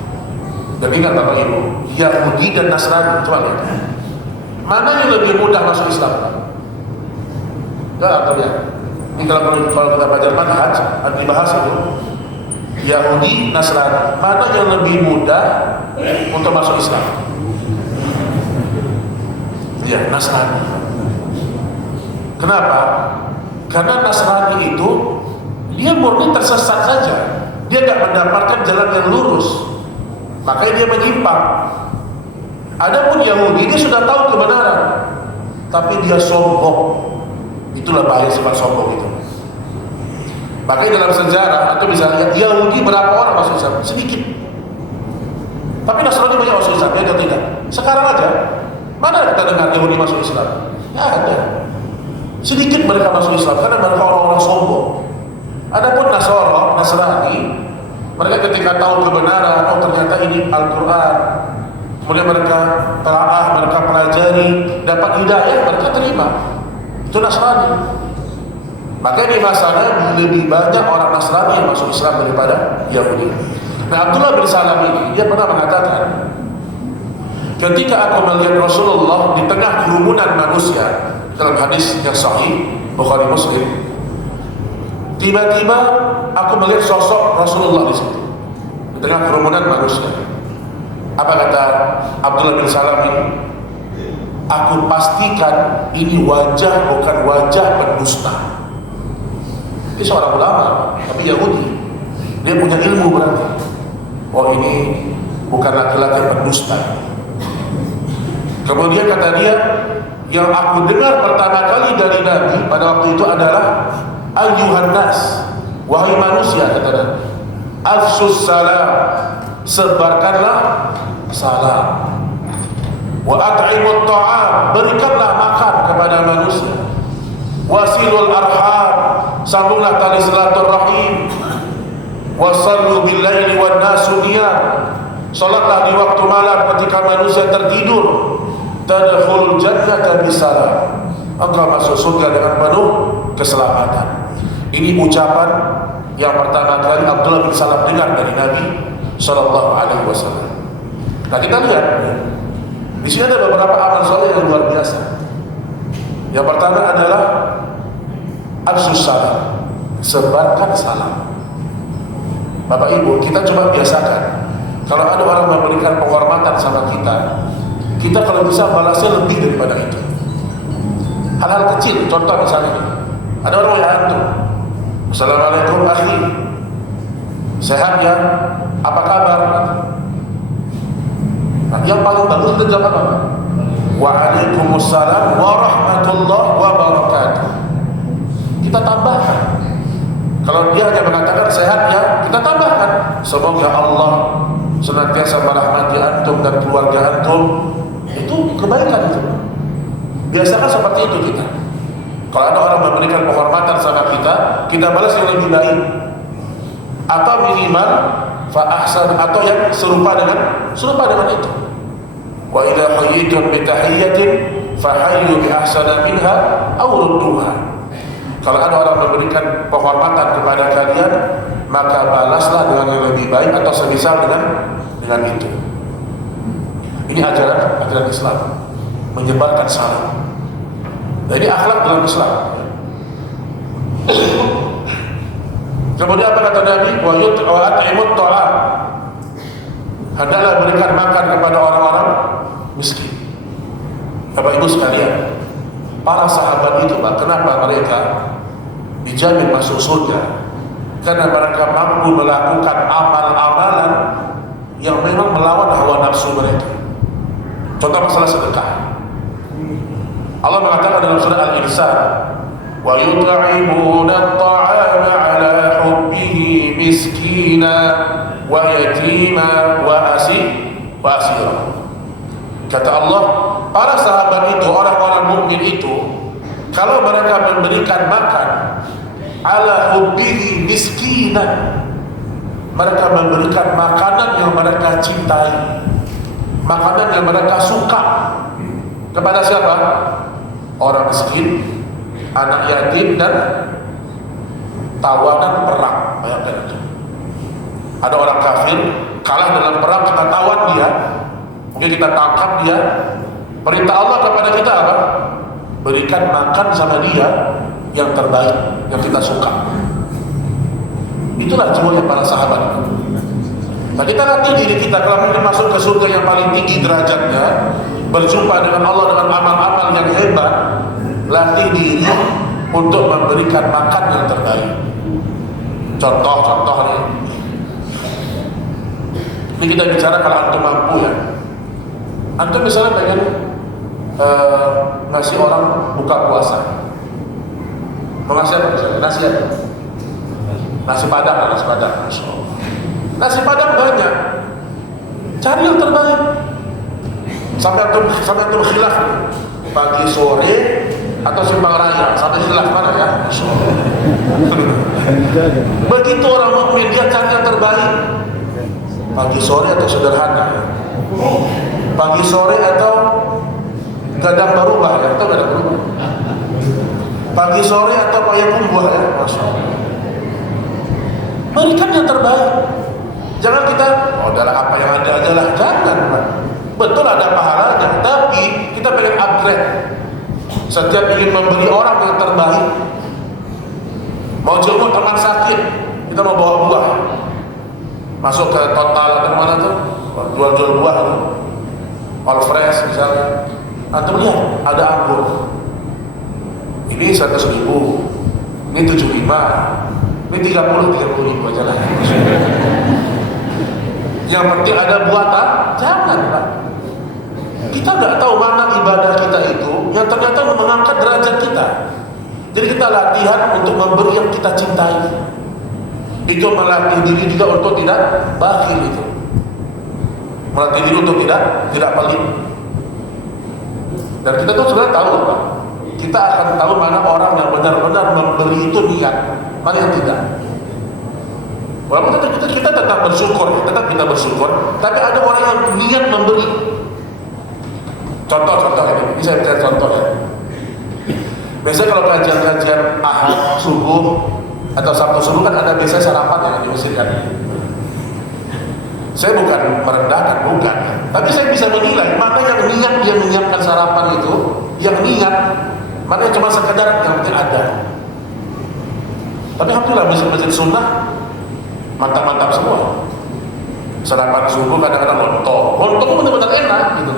Dan ingat Bapak Ibu, Yahudi dan Nasrani, coba lihat, mana yang lebih mudah masuk Islam? Enggak tahu ya. Ini kalau kita belajar manhaj, dibahas itu Yahudi, Nasrani, mana yang lebih mudah untuk masuk Islam? Ya, Nasrani. Kenapa? Karena Nasrani itu dia murni tersesat saja, dia tidak mendapatkan jalan yang lurus, makanya dia menyimpang. Adapun Yahudi, dia sudah tahu kebenaran, tapi dia sombong. Itulah bahaya sifat sombong itu. Makanya dalam sejarah, atau bisa lihat Yahudi berapa orang masuk Islam? Sedikit. Tapi Nasrani banyak masuk Islam, ya atau tidak? Sekarang aja, mana kita dengar Yahudi masuk Islam? Ya ada. Sedikit mereka masuk Islam karena mereka orang-orang sombong. Adapun Nasrani, mereka ketika tahu kebenaran, oh ternyata ini Al-Quran, kemudian mereka telaah, mereka pelajari, dapat hidayah, mereka terima. Itu Nasrani. Makanya di masanya lebih banyak orang Nasrani yang masuk Islam daripada Yahudi. Nah, Abdullah bin Salam ini, dia pernah mengatakan, ketika aku melihat Rasulullah di tengah kerumunan manusia, dalam hadis yang sahih Bukhari Muslim, tiba-tiba aku melihat sosok Rasulullah di situ, di tengah kerumunan manusia. Apa kata Abdullah bin Salam ini? Aku pastikan ini wajah bukan wajah pendusta. Ini seorang ulama, tapi Yahudi. Dia punya ilmu berarti. Oh, ini bukan laki-laki pendusta. Kemudian kata dia, yang aku dengar pertama kali dari Nabi pada waktu itu adalah ayyuhan nas, wahai manusia, kata Nabi, afsus salam, sebarkanlah salam, wa at'imut ta'am, berikanlah makan kepada manusia, wasilul arham, sambunglah tali silaturahim, wasallu bil laili wan nasu niyam, salatlah di waktu malam ketika manusia tertidur, tadkhulul jannata bisalam, engkau masuk surga dengan penuh keselamatan. Ini ucapan yang pertama kali Abdullah bin Salam dengar dari Nabi sallallahu alaihi wasallam. Nah, kita lihat di sini ada beberapa amal soleh yang luar biasa. Yang pertama adalah afsus salam, sebarkan salam. Bapak Ibu, kita coba biasakan, kalau ada orang memberikan penghormatan sama kita kalau bisa balasnya lebih daripada itu. Hal-hal kecil, contoh misalnya, ada orang yang antum, assalamualaikum akhi, sehat ya, apa kabar? Nah, yang paling bagus kita jawab apa? Waalaikumsalam warahmatullahi wabarakatuh. Kita tambahkan. Kalau dia hanya mengatakan sehat ya, kita tambahkan, semoga Allah senantiasa merahmati antum dan keluarga antum. Itu kebaikan itu. Biasakan seperti itu kita. Kalau ada orang memberikan penghormatan sama kita balas yang lebih baik, atau minimal fa ahsan, atau yang serupa dengan itu. Wa idza hayyitum bi tahiyyatin fa hayyu bi ahsana minha aw rudduha. Kalau ada orang memberikan penghormatan kepada kalian, maka balaslah dengan yang lebih baik atau semisal dengan itu. Ini ajaran Islam, menyebarkan salam. Nah, ini akhlak dalam Islam. Kemudian apa kata Nabi? Wa at'imut ta'am, hendaklah berikan makan kepada orang-orang miskin. Bapak Ibu sekalian, para sahabat itu, Pak, kenapa mereka dijamin masuk surga karena mereka mampu melakukan amal-amalan yang memang melawan hawa nafsu mereka. Contoh masalah sedekah. Allah mengatakan dalam surah Al-Insan, wa yut'imuna at-ta'ama 'ala hubbihi miskina wa yatima wa asira. Kata Allah, para sahabat itu, orang-orang mukmin itu, kalau mereka memberikan makan ala hubbihi miskina, mereka memberikan makanan yang mereka cintai, makanan yang mereka suka kepada siapa? Orang miskin, anak yatim, dan tawanan perang. Bayangkan itu. Ada orang kafir kalah dalam perang, kita tawan dia, mungkin kita tangkap dia. Perintah Allah kepada kita apa? Berikan makan sama dia yang terbaik, yang kita suka. Itulah jiwanya para sahabat. Nah, kita latih diri kita kalau ingin masuk ke surga yang paling tinggi derajatnya, berjumpa dengan Allah dengan amal-amal yang hebat, latih diri untuk memberikan makan yang terbaik. Contoh nih. Ini kita bicara kalau antum mampu ya. Antum misalnya pengen ngasih orang buka puasa. Mau ngasih apa misalnya? Nasi padang. Nasi padang banyak. Cari yang terbaik. Sampai antum khilaf pagi sore atau simpang raya, sampai khilaf mana ya? Begitu orang mukmin, dia cari yang terbaik. Pagi sore atau sederhana? Pagi sore atau gadang berubah ya? Atau gadang berubah? Pagi sore atau payakumbuh ya? Masya Allah. Berikan yang terbaik. Jangan kita, oh adalah apa yang ada aja lah. Jangan, Pak. Betul ada pahalanya, tapi kita pengen upgrade. Setiap ingin memberi orang yang terbaik. Mau jemput teman sakit, kita mau bawa buah. Masuk ke total ada mana tuh? Jual buah tuh. All fresh misalnya. Antum lihat, ada anggur. Ini 100.000, ini 75, ini 30.000 aja lah. Yang penting ada buatan, jangan Pak. Kita nggak tahu mana ibadah kita itu yang ternyata mengangkat derajat kita. Jadi kita latihan untuk memberi yang kita cintai. Itu melatih diri juga untuk tidak bakhil itu. Melatih diri untuk tidak pelit. Dan kita tuh sudah tahu Pak. Kita akan tahu mana orang yang benar-benar memberi itu niat, mana yang tidak. Walaupun kita tetap bersyukur, kita bersyukur, tapi ada orang yang niat memberi. Contoh ini saya bicara contoh ya. Biasanya kalau kajian Ahad subuh atau Sabtu subuh kan ada biasanya sarapan yang di masjid kan. Saya bukan merendahkan, bukan. Tapi saya bisa menilai mana yang niat dia menyiapkan sarapan itu, yang niat, mana yang cuma sekedar yang penting ada. Tapi alhamdulillah masjid sunnah mantap-mantap semua. Sarapan subuh kadang-kadang lontong benar-benar enak gitu.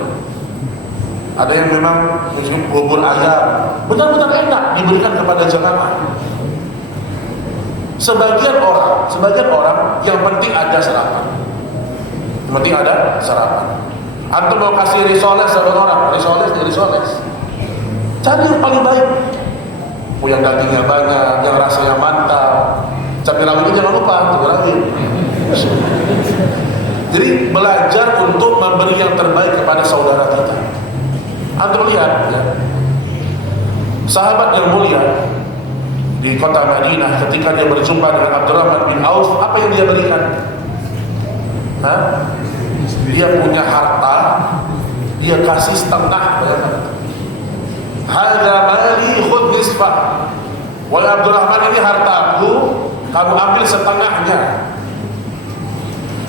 Ada yang memang misalnya bubur ayam benar-benar enak diberikan kepada jamaah. Sebagian orang yang penting ada sarapan. Yang penting ada sarapan. Antum mau kasih risoles sama orang, risoles. Cari yang paling baik. Yang dagingnya banyak, yang rasanya mantap. Cabai rawit jangan lupa, cabai rawit. Jadi belajar untuk memberi yang terbaik kepada saudara kita. Antum lihat ya. Sahabat yang mulia di kota Madinah ketika dia berjumpa dengan Abdurrahman bin Auf, apa yang dia berikan? Dia punya harta, dia kasih setengah. Hadza mali khudh nisfah. Wahai Abdurrahman, ini hartaku, kamu ambil setengahnya.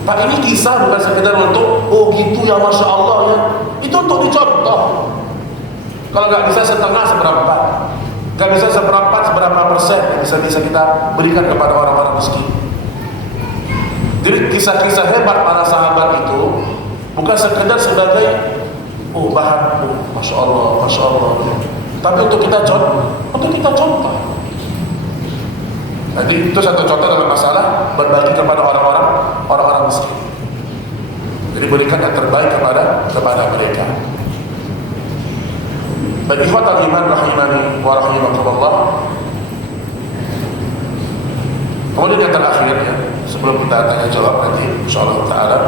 Pak, ini kisah bukan sekedar untuk oh gitu ya Masya Allah ya. Itu untuk dicontoh. Kalau nggak bisa setengah seberapa, nggak bisa seperempat seberapa persen yang bisa kita berikan kepada orang-orang miskin. Jadi kisah-kisah hebat para sahabat itu bukan sekedar sebagai bahan Masya Allah, tapi untuk kita contoh. Jadi itu satu contoh dalam masalah berbagi kepada orang-orang miskin. Jadi berikan yang terbaik kepada mereka. Bagi ikhwatal iman rahimani wa rahimakumullah. Kemudian yang terakhir ya, sebelum kita tanya jawab nanti insyaallah taala,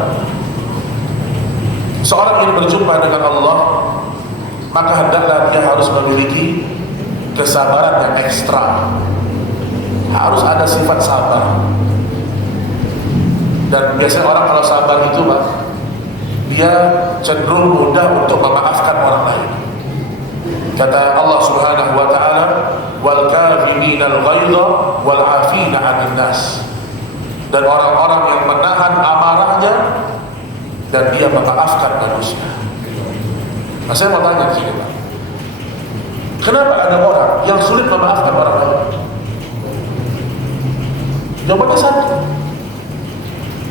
seorang yang berjumpa dengan Allah, maka hendaklah dia harus memiliki kesabaran yang ekstra. Harus ada sifat sabar. Dan biasanya orang kalau sabar itu Pak, dia cenderung mudah untuk memaafkan orang lain. Kata Allah Subhanahu wa taala, wal kaziminal ghaidha wal 'afina 'anil nas. Dan orang-orang yang menahan amarahnya dan dia memaafkan manusia. Nah, saya mau tanya di sini Pak, kenapa ada orang yang sulit memaafkan orang lain? Jawabannya satu,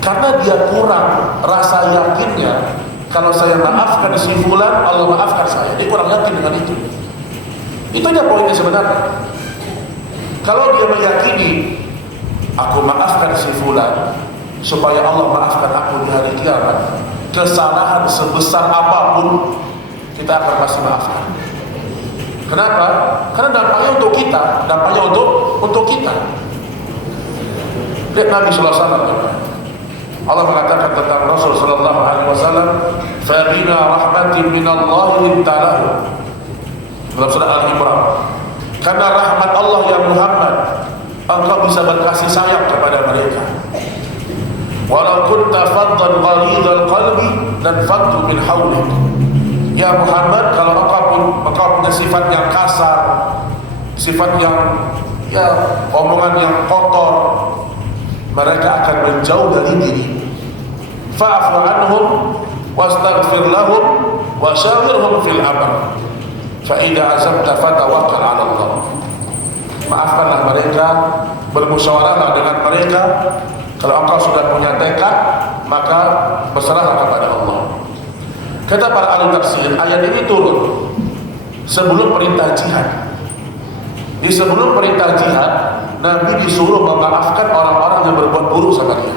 karena dia kurang rasa yakinnya. Kalau saya maafkan si fulan, Allah maafkan saya. Dia kurang yakin dengan itu. Itu aja poinnya sebenarnya. Kalau dia meyakini, aku maafkan si fulan supaya Allah maafkan aku di hari kiamat, kesalahan sebesar apapun kita akan masih maafkan. Kenapa? Karena dampaknya untuk kita, dampaknya untuk kita. Lihat Nabi sallallahu alaihi wasallam. Allah mengatakan tentang Rasul sallallahu alaihi wasallam, "Fa bima rahmatin minallahi ta'ala." Dalam surah Al-Imran. Karena rahmat Allah ya Muhammad, engkau bisa berkasih sayang kepada mereka. Walau kunta faddan ghalidhal qalbi dan faddu min hawlik. Ya Muhammad, kalau engkau punya sifat yang kasar, sifat yang omongan yang kotor, mereka akan menjauh dari diri. Fa'fu anhum wastaghfir lahum wa syawirhum fil amr. Fa idza azamta fatawakkal 'ala Allah. Maafkanlah mereka, bermusyawarahlah dengan mereka. Kalau engkau sudah punya tekad, maka berserahlah kepada Allah. Kata para ahli tafsir, ayat ini turun sebelum perintah jihad. Di sebelum perintah jihad, Nabi disuruh memaafkan orang-orang yang berbuat buruk sama dia.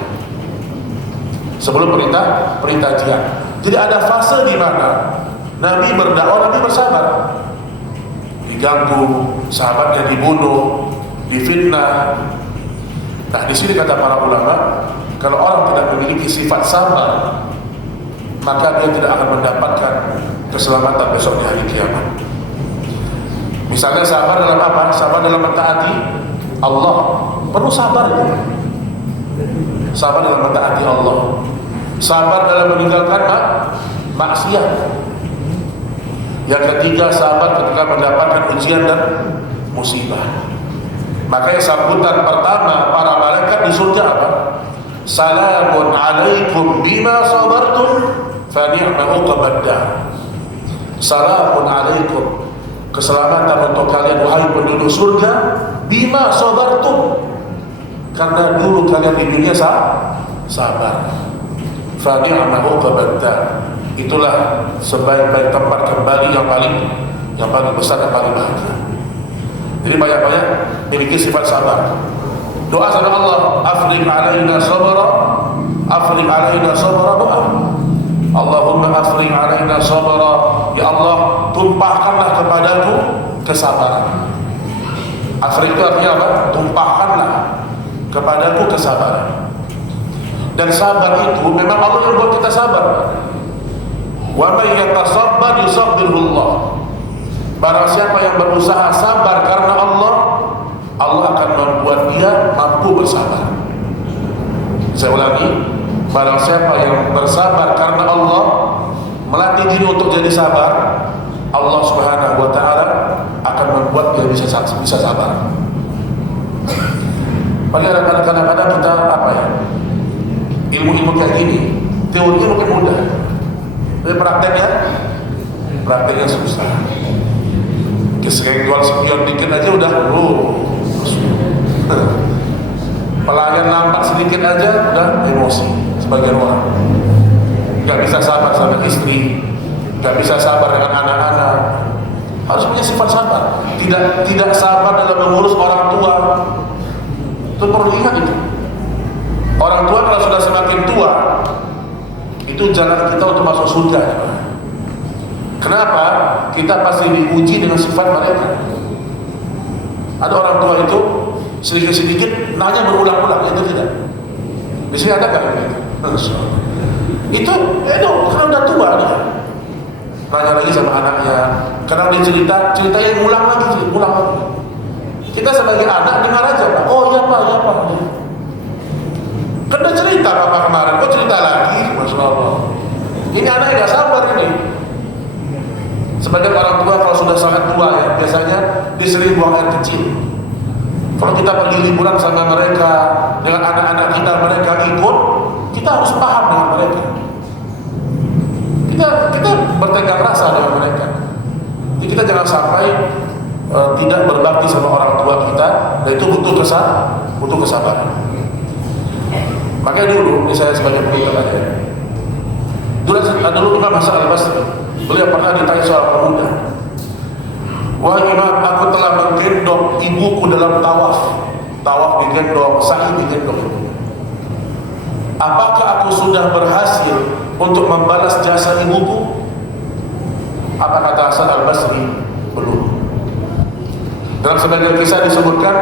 Sebelum perintah jihad. Jadi ada fase di mana Nabi berdakwah, Nabi bersabar. Diganggu, sahabatnya dibunuh, difitnah. Nah, di sini kata para ulama, kalau orang tidak memiliki sifat sabar, maka dia tidak akan mendapatkan keselamatan besok di hari kiamat. Misalnya sabar dalam apa? Sabar dalam mentaati Allah. Perlu sabar itu. Sabar dalam mentaati Allah. Sabar dalam meninggalkan maksiat. Yang ketiga, sabar ketika mendapatkan ujian dan musibah. Makanya sambutan pertama para malaikat di surga apa? Salamun alaikum bima sabartum fa ni'ma uqbad dar. Salamun alaikum, keselamatan untuk kalian wahai penduduk surga, bima sabartum, karena dulu kalian di dunia sabar. Fa ni'ma uqbad dar. Itulah sebaik-baik tempat kembali yang paling besar dan paling bahagia. Jadi banyak-banyak memiliki sifat sabar. Doa sama Allah, afriq alaina sabra, afriq alaina sabra, doa. Allahumma afriq alaina sabra, ya Allah, tumpahkanlah kepadaku kesabaran. Afriq itu artinya apa? Tumpahkanlah kepadaku kesabaran. Dan sabar itu memang Allah yang buat kita sabar. Wa may yatasabbar yusabbirullah. Barang siapa yang berusaha sabar karena Allah, Allah akan membuat dia mampu bersabar. Saya ulangi, barang siapa yang bersabar karena Allah, melatih diri untuk jadi sabar, Allah Subhanahu wa taala akan membuat dia bisa sabar. Padahal kadang-kadang kita apa ya? Ilmu-ilmu kayak gini, teorinya mungkin mudah. Tapi prakteknya susah. Kayak jual spion dikit aja udah pelayan lambat sedikit aja udah emosi. Sebagian orang gak bisa sabar sama istri, gak bisa sabar dengan anak-anak. Harus punya sifat sabar. Tidak sabar dalam mengurus orang tua. Itu perlu diingat itu. Orang tua kalau sudah semakin tua, itu jalan kita untuk masuk surga. Kenapa? Kita pasti diuji dengan sifat mereka. Ada orang tua itu sedikit-sedikit nanya berulang-ulang, itu tidak. Di sini ada kan? Itu karena udah tua dia. Nanya lagi sama anaknya. Kadang dia cerita yang ulang lagi. Kita sebagai anak dengar aja, Pak. Oh iya Pak, ya Pak. Kan udah cerita Bapak kemarin, kok cerita lagi? Masya Allah. Ini anak nggak sabar ini. Sebagai orang tua kalau sudah sangat tua ya, biasanya dia sering buang air kecil. Kalau kita pergi liburan sama mereka, dengan anak-anak kita, mereka ikut, kita harus paham dengan mereka. Kita bertengkar rasa dengan mereka. Jadi kita jangan sampai tidak berbakti sama orang tua kita, dan itu butuh kesabaran. Makanya dulu, ini saya sebagai penutup aja. Dulu Imam Hasan Al-Basri, beliau pernah ditanya seorang pemuda, wahai Imam, aku telah menggendong ibuku dalam tawaf digendong, sa'i digendong. Apakah aku sudah berhasil untuk membalas jasa ibuku? Apa kata Hasan Al-Basri? Belum. Dalam sebagian kisah disebutkan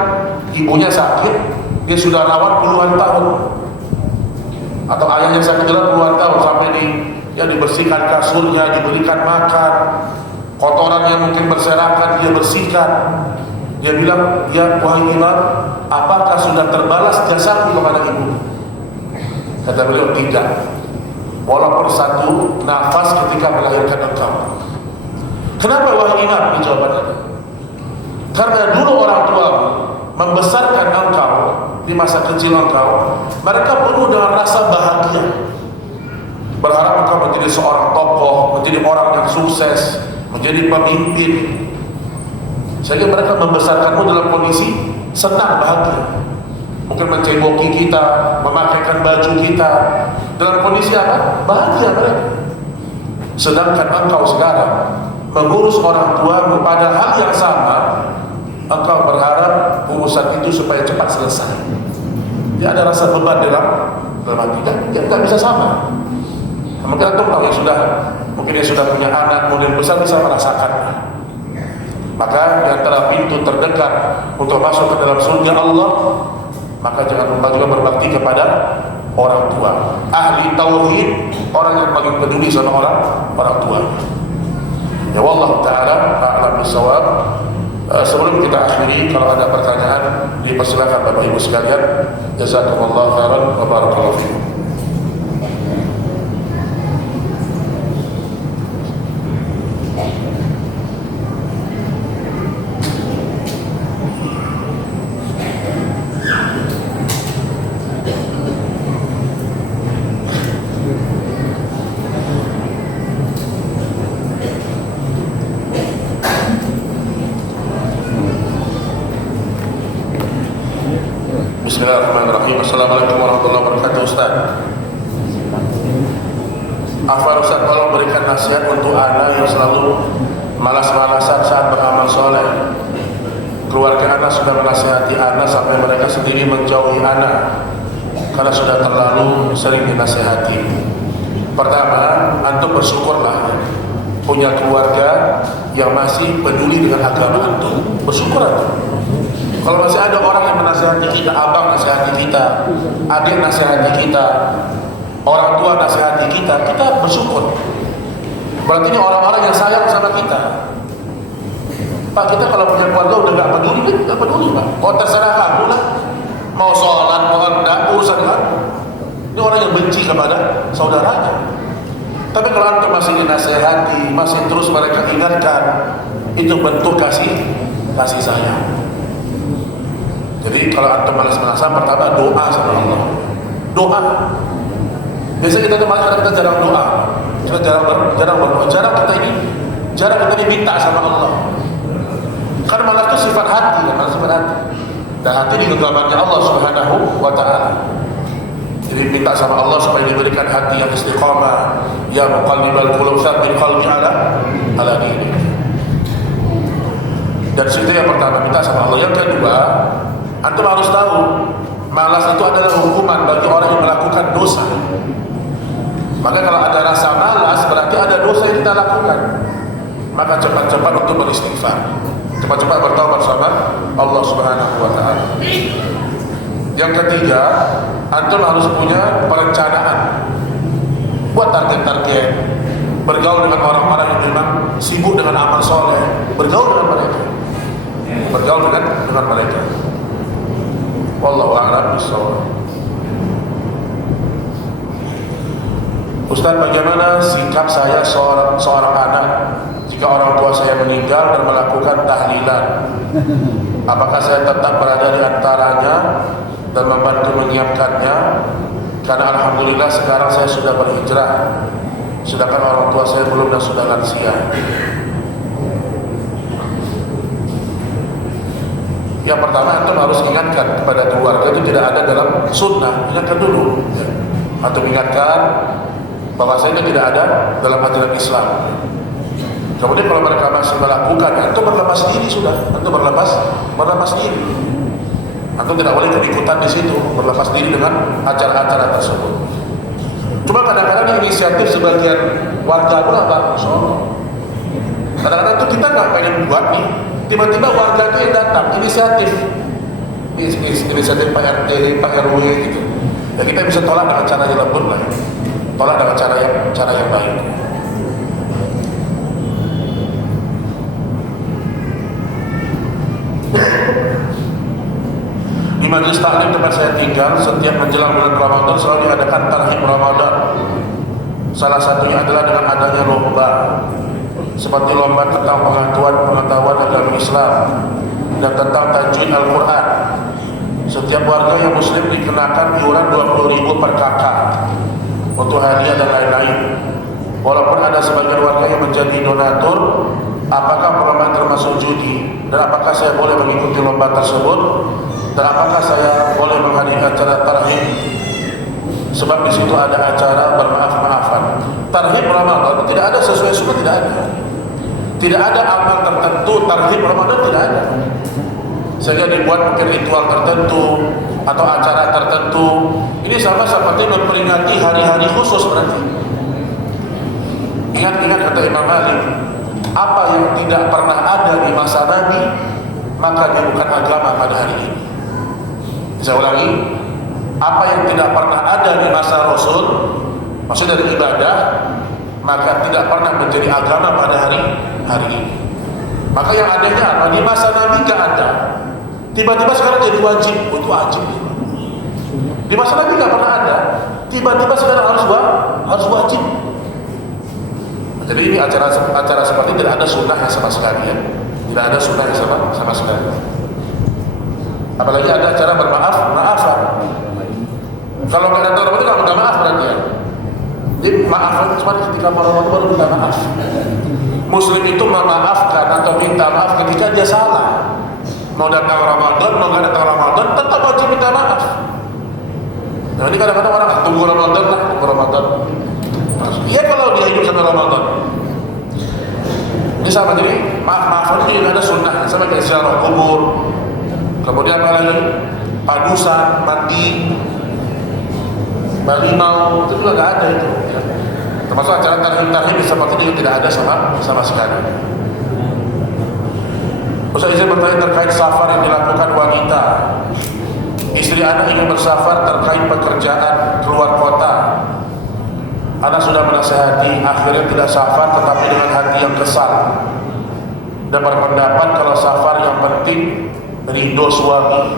ibunya sakit, dia sudah rawat puluhan tahun, atau ayahnya sakit puluhan tahun, sampai dibersihkan kasurnya, diberikan makan, kotoran yang mungkin berserakan dia bersihkan. Dia bilang, ya wahai Imam, apakah sudah terbalas jasaku kepada ibu? Kata beliau, tidak, walaupun satu nafas ketika melahirkan engkau. Kenapa wahai Imam? Jawabannya, karena dulu orang tua membesarkan engkau di masa kecil engkau, mereka penuh dengan rasa bahagia, berharap engkau menjadi seorang tokoh, menjadi orang yang sukses, menjadi pemimpin. Sehingga mereka membesarkanmu dalam kondisi senang, bahagia. Mungkin menceboki kita, memakaikan baju kita, dalam kondisi apa? Bahagia mereka. Sedangkan engkau sekarang mengurus orang tuamu pada hal yang sama, engkau berharap urusan itu supaya cepat selesai. Dia ada rasa beban dalam hati, dia tidak bisa sama. Mungkin antum tahu yang mungkin dia sudah punya anak, kemudian besar, bisa merasakan. Maka di antara pintu terdekat untuk masuk ke dalam surga Allah, maka jangan lupa juga berbakti kepada orang tua. Ahli tauhid, orang yang paling peduli sama orang tua. Ya wallahu taala a'lam bissawab. Sebelum kita akhiri, kalau ada pertanyaan dipersilakan Bapak Ibu sekalian. Jazakumullahu khairan wa barakallahu fikum. Bismillahirrahmanirrahim. Assalamualaikum warahmatullahi wabarakatuh. Ustaz, Afwan Ustaz, tolong berikan nasihat untuk anak yang selalu malas-malasan saat beramal soleh. Keluarga anak sudah menasihati anak sampai mereka sendiri menjauhi anak karena sudah terlalu sering dinasihati. Pertama, antum bersyukurlah punya keluarga yang masih peduli dengan agama antum. Bersyukur antum. Kalau masih ada orang yang menasihati kita, abang nasihati kita, adik nasihati kita, orang tua nasihati kita, kita bersyukur. Berarti ini orang-orang yang sayang sama kita. Pak, kita kalau punya keluarga udah gak peduli, Pak. Oh, terserah kamu lah, mau sholat, mau enggak, urusan kamu. Ini orang yang benci kepada saudaranya. Tapi kalau antum masih dinasihati, masih terus mereka ingatkan, itu bentuk kasih sayang. Jadi kalau antum malas-malasan, pertama doa sama Allah. Doa. Biasanya kita jarang doa. Kita jarang berdoa. Jarang kita diminta sama Allah. Karena malas itu sifat hati, dan hati di genggamannya Allah Subhanahu wa ta'ala. Jadi minta sama Allah supaya diberikan hati yang istiqamah. Ya muqallibal qulub tsabbit qalbi ala dinik. Dan situ yang pertama, minta sama Allah. Yang kedua, antum harus tahu Malas itu adalah hukuman bagi orang yang melakukan dosa. Maka kalau ada rasa malas berarti ada dosa yang kita lakukan. Maka cepat-cepat untuk beristighfar, cepat-cepat bertaubat sama Allah Subhanahu wa taala. Yang ketiga, antum harus punya perencanaan. Buat target-target, bergaul dengan orang-orang yang memang sibuk dengan amal soleh, bergaul dengan mereka, bergaul dengan mereka. Wallahu a'lam bishawab. Ustaz, bagaimana sikap saya seorang anak jika orang tua saya meninggal dan melakukan tahlilan? Apakah saya tetap berada di antaranya dan membantu menyiapkannya? Karena alhamdulillah sekarang saya sudah berhijrah, sedangkan orang tua saya belum dan sudah lansia. Yang pertama, antum harus ingatkan kepada keluarga, itu tidak ada dalam sunnah. Ingatkan dulu, antum ingatkan bahwa saya itu tidak ada dalam ajaran Islam. Kemudian kalau mereka masih melakukan, antum berlepas diri sudah, antum berlepas diri. Antum tidak boleh ikut-ikutan di situ, berlepas diri dengan acara-acara tersebut. Cuma kadang-kadang inisiatif sebagian warga pun agak sono. Kadang-kadang itu kita nggak pengen buat nih, tiba-tiba warga itu yang datang, inisiatif Pak RT, Pak RW gitu. Ya kita bisa tolak dengan cara yang lembut lah, tolak dengan cara yang baik. Di majelis taklim tempat saya tinggal, setiap menjelang bulan Ramadan selalu diadakan tarhib Ramadan. Salah satunya adalah dengan adanya lomba, seperti lomba tentang pengetahuan agama Islam dan tentang tajwid Al-Quran. Setiap warga yang muslim dikenakan iuran 20.000 per kakak untuk hadiah dan lain-lain. Walaupun ada sebagian warga yang menjadi donatur, apakah perlombaan termasuk judi? Dan apakah saya boleh mengikuti lomba tersebut? Dan apakah saya boleh menghadiri acara tarhib? Sebab di situ ada acara bermaaf-maafan. Tarhib Ramadan tidak ada sesuai sunnah, tidak ada. Tidak ada amal tertentu tarhib Ramadan, tidak ada. Sehingga dibuat mungkin ritual tertentu atau acara tertentu. Ini sama seperti memperingati hari-hari khusus berarti. Ingat-ingat kata Imam Malik, apa yang tidak pernah ada di masa Nabi, maka dia bukan agama pada hari ini. Saya ulangi, apa yang tidak pernah ada di masa Rasul, maksudnya dari ibadah, maka tidak pernah menjadi agama pada hari ini. Maka yang adanya apa? Di masa Nabi tidak ada, tiba-tiba sekarang jadi wajib. Itu wajib. Di masa Nabi tidak pernah ada, tiba-tiba sekarang harus wajib. Jadi ini acara seperti tidak ada sunnahnya sama sekali, ya. Tidak ada sunnahnya sama sekali. Apalagi ada acara bermaaf-maafan. Kalau nggak ada orang itu nggak minta maaf berarti ya. Jadi maafan cuma ketika Ramadan baru minta maaf. Muslim itu memaafkan atau minta maaf ketika dia salah. Mau datang Ramadan, mau nggak datang Ramadan, tetap wajib minta maaf. Nah ini kadang-kadang orang tunggu Ramadan lah, tunggu Ramadan. Iya kalau dia hidup sampai Ramadan. Ini sama, jadi maaf-maafan itu juga ada sunnah, sama kayak ziarah kubur. Kemudian apa lagi? Padusan, mandi, balimau, itu juga nggak ada itu. Ya. Termasuk acara tarhib seperti itu tidak ada sama sekali. Ustaz izin bertanya terkait safar yang dilakukan wanita. Istri anak ingin bersafar terkait pekerjaan keluar kota. Anak sudah menasihati, akhirnya tidak safar tetapi dengan hati yang kesal. Dan berpendapat kalau safar yang penting ridho suami.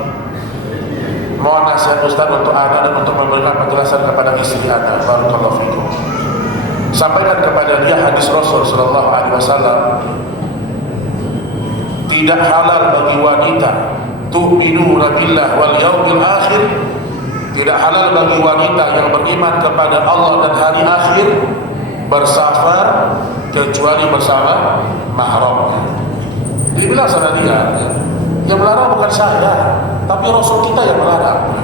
Mohon nasihat Ustaz untuk anak dan untuk memberikan penjelasan kepada istri anak. Barakallahu fikum. Sampaikan kepada dia hadis Rasul sallallahu alaihi wasallam. Tidak halal bagi wanita tu'minuna billah wal yaumil akhir. Tidak halal bagi wanita yang beriman kepada Allah dan hari akhir bersafar kecuali bersama mahram. Dibilang sama dia, yang melarang bukan saya, tapi Rasul kita yang melarang.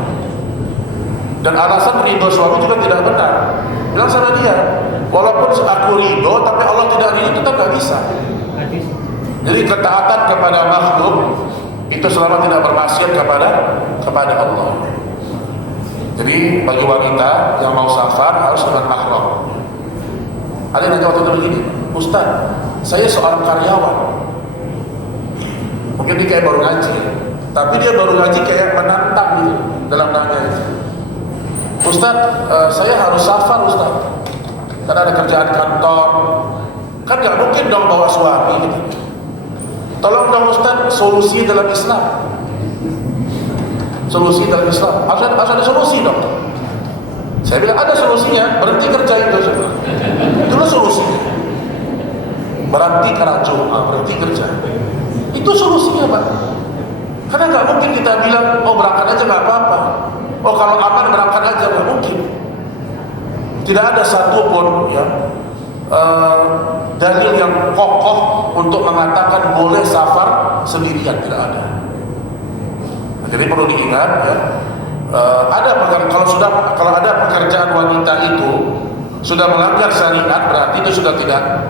Dan alasan ridho suami juga tidak benar. Bilang sama dia, walaupun aku ridho, tapi Allah tidak ridho, tetap gak bisa. Jadi ketaatan kepada makhluk itu selama tidak bermaksiat kepada Allah. Jadi bagi wanita yang mau safar harus dengan mahram. Ada yang nanya waktu itu begini, Ustaz, saya seorang karyawan, mungkin dia kayak baru ngaji, tapi dia baru ngaji kayak menantang gitu dalam nanya itu. Ustaz, saya harus safar Ustaz, karena ada kerjaan kantor. Kan gak mungkin dong bawa suami gitu. Tolong dong Ustaz, solusi dalam Islam. Solusi dalam Islam harus ada solusi dong. Saya bilang ada solusinya, berhenti kerja itu. Itulah solusinya. Berhenti kerja, berhenti kerja. Itu solusinya Pak. Karena nggak mungkin kita bilang, oh berangkat aja nggak apa-apa. Oh kalau aman berangkat aja, nggak mungkin. Tidak ada satupun ya dalil yang kokoh untuk mengatakan boleh safar sendirian, tidak ada. Jadi perlu diingat ya, kalau ada pekerjaan wanita itu sudah melanggar syariat, berarti itu sudah tidak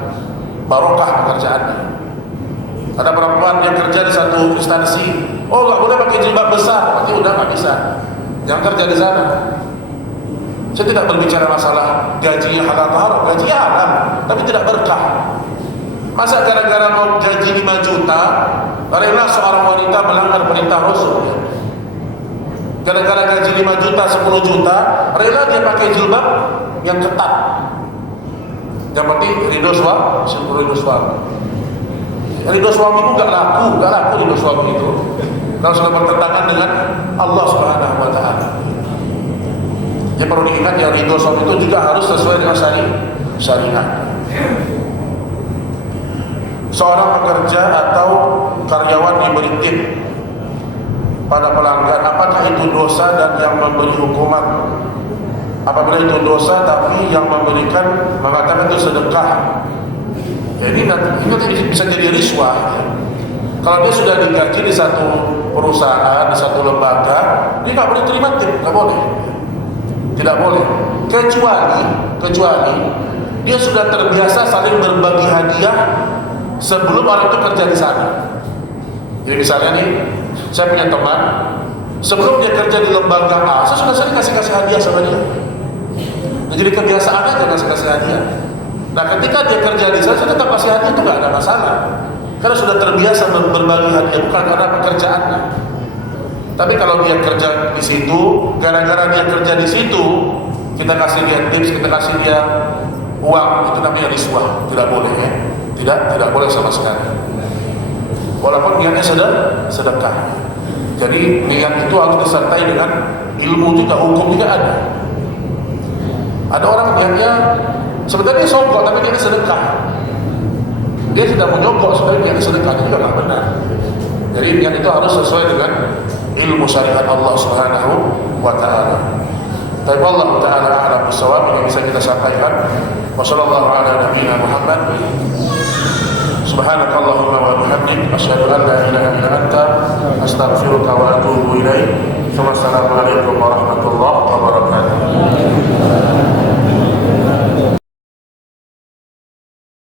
barokah pekerjaannya. Ada perempuan yang kerja di satu instansi, oh nggak boleh pakai jilbab besar, berarti udah nggak bisa, jangan kerja di sana. Saya tidak berbicara masalah gajinya halal atau haram, gajinya halal, tapi tidak berkah. Masa gara-gara mau gaji 5 juta, rela seorang wanita melanggar perintah Rasul? Gara-gara gaji 5 juta, 10 juta, rela dia pakai jilbab yang ketat. Yang penting ridho suami. Ridho suami itu gak laku ridho suami itu. Kalau sudah bertentangan dengan Allah Subhanahu Wa Taala. Jadi perlu diingat ya, ridho suami itu juga harus sesuai dengan syariat. Seorang pekerja atau karyawan diberi tip pada pelanggan, apakah itu dosa dan yang memberi hukuman? Apabila itu dosa tapi yang memberikan mengatakan itu sedekah, jadi nanti bisa jadi riswah ya. Kalau dia sudah digaji di satu perusahaan, di satu lembaga, dia nggak boleh terima tip, nggak boleh, tidak boleh, kecuali dia sudah terbiasa saling berbagi hadiah sebelum orang itu kerja di sana. Jadi misalnya nih, saya punya teman, sebelum dia kerja di lembaga A, saya sudah sering kasih hadiah sama dia. Nah, jadi kebiasaan aja kasih hadiah. Nah ketika dia kerja di sana, saya tetap kasih hadiah, itu nggak ada masalah. Karena sudah terbiasa berbagi hadiah, bukan karena pekerjaannya. Tapi kalau dia kerja di situ, gara-gara dia kerja di situ, kita kasih dia tips, kita kasih dia uang, itu namanya riswah, tidak boleh ya. Tidak boleh sama sekali. Walaupun niatnya sedekah. Jadi niat itu harus disertai dengan ilmu juga, hukum juga ada. Ada orang niatnya sebenarnya sogok tapi niatnya sedekah. Dia sudah menyogok sebenarnya niatnya sedekah, itu juga nggak benar. Jadi niat itu harus sesuai dengan ilmu syariat Allah Subhanahu Wa Taala. Tapi Allah Taala a'lam bissawab yang bisa kita sampaikan. Wassallallahu ala nabiyyina Muhammad. Subhanakallahumma wa bihamdik, asyhadu an la ilaha illa anta, astaghfiruka wa atubu ilaik. Wassalamualaikum warahmatullahi wabarakatuh.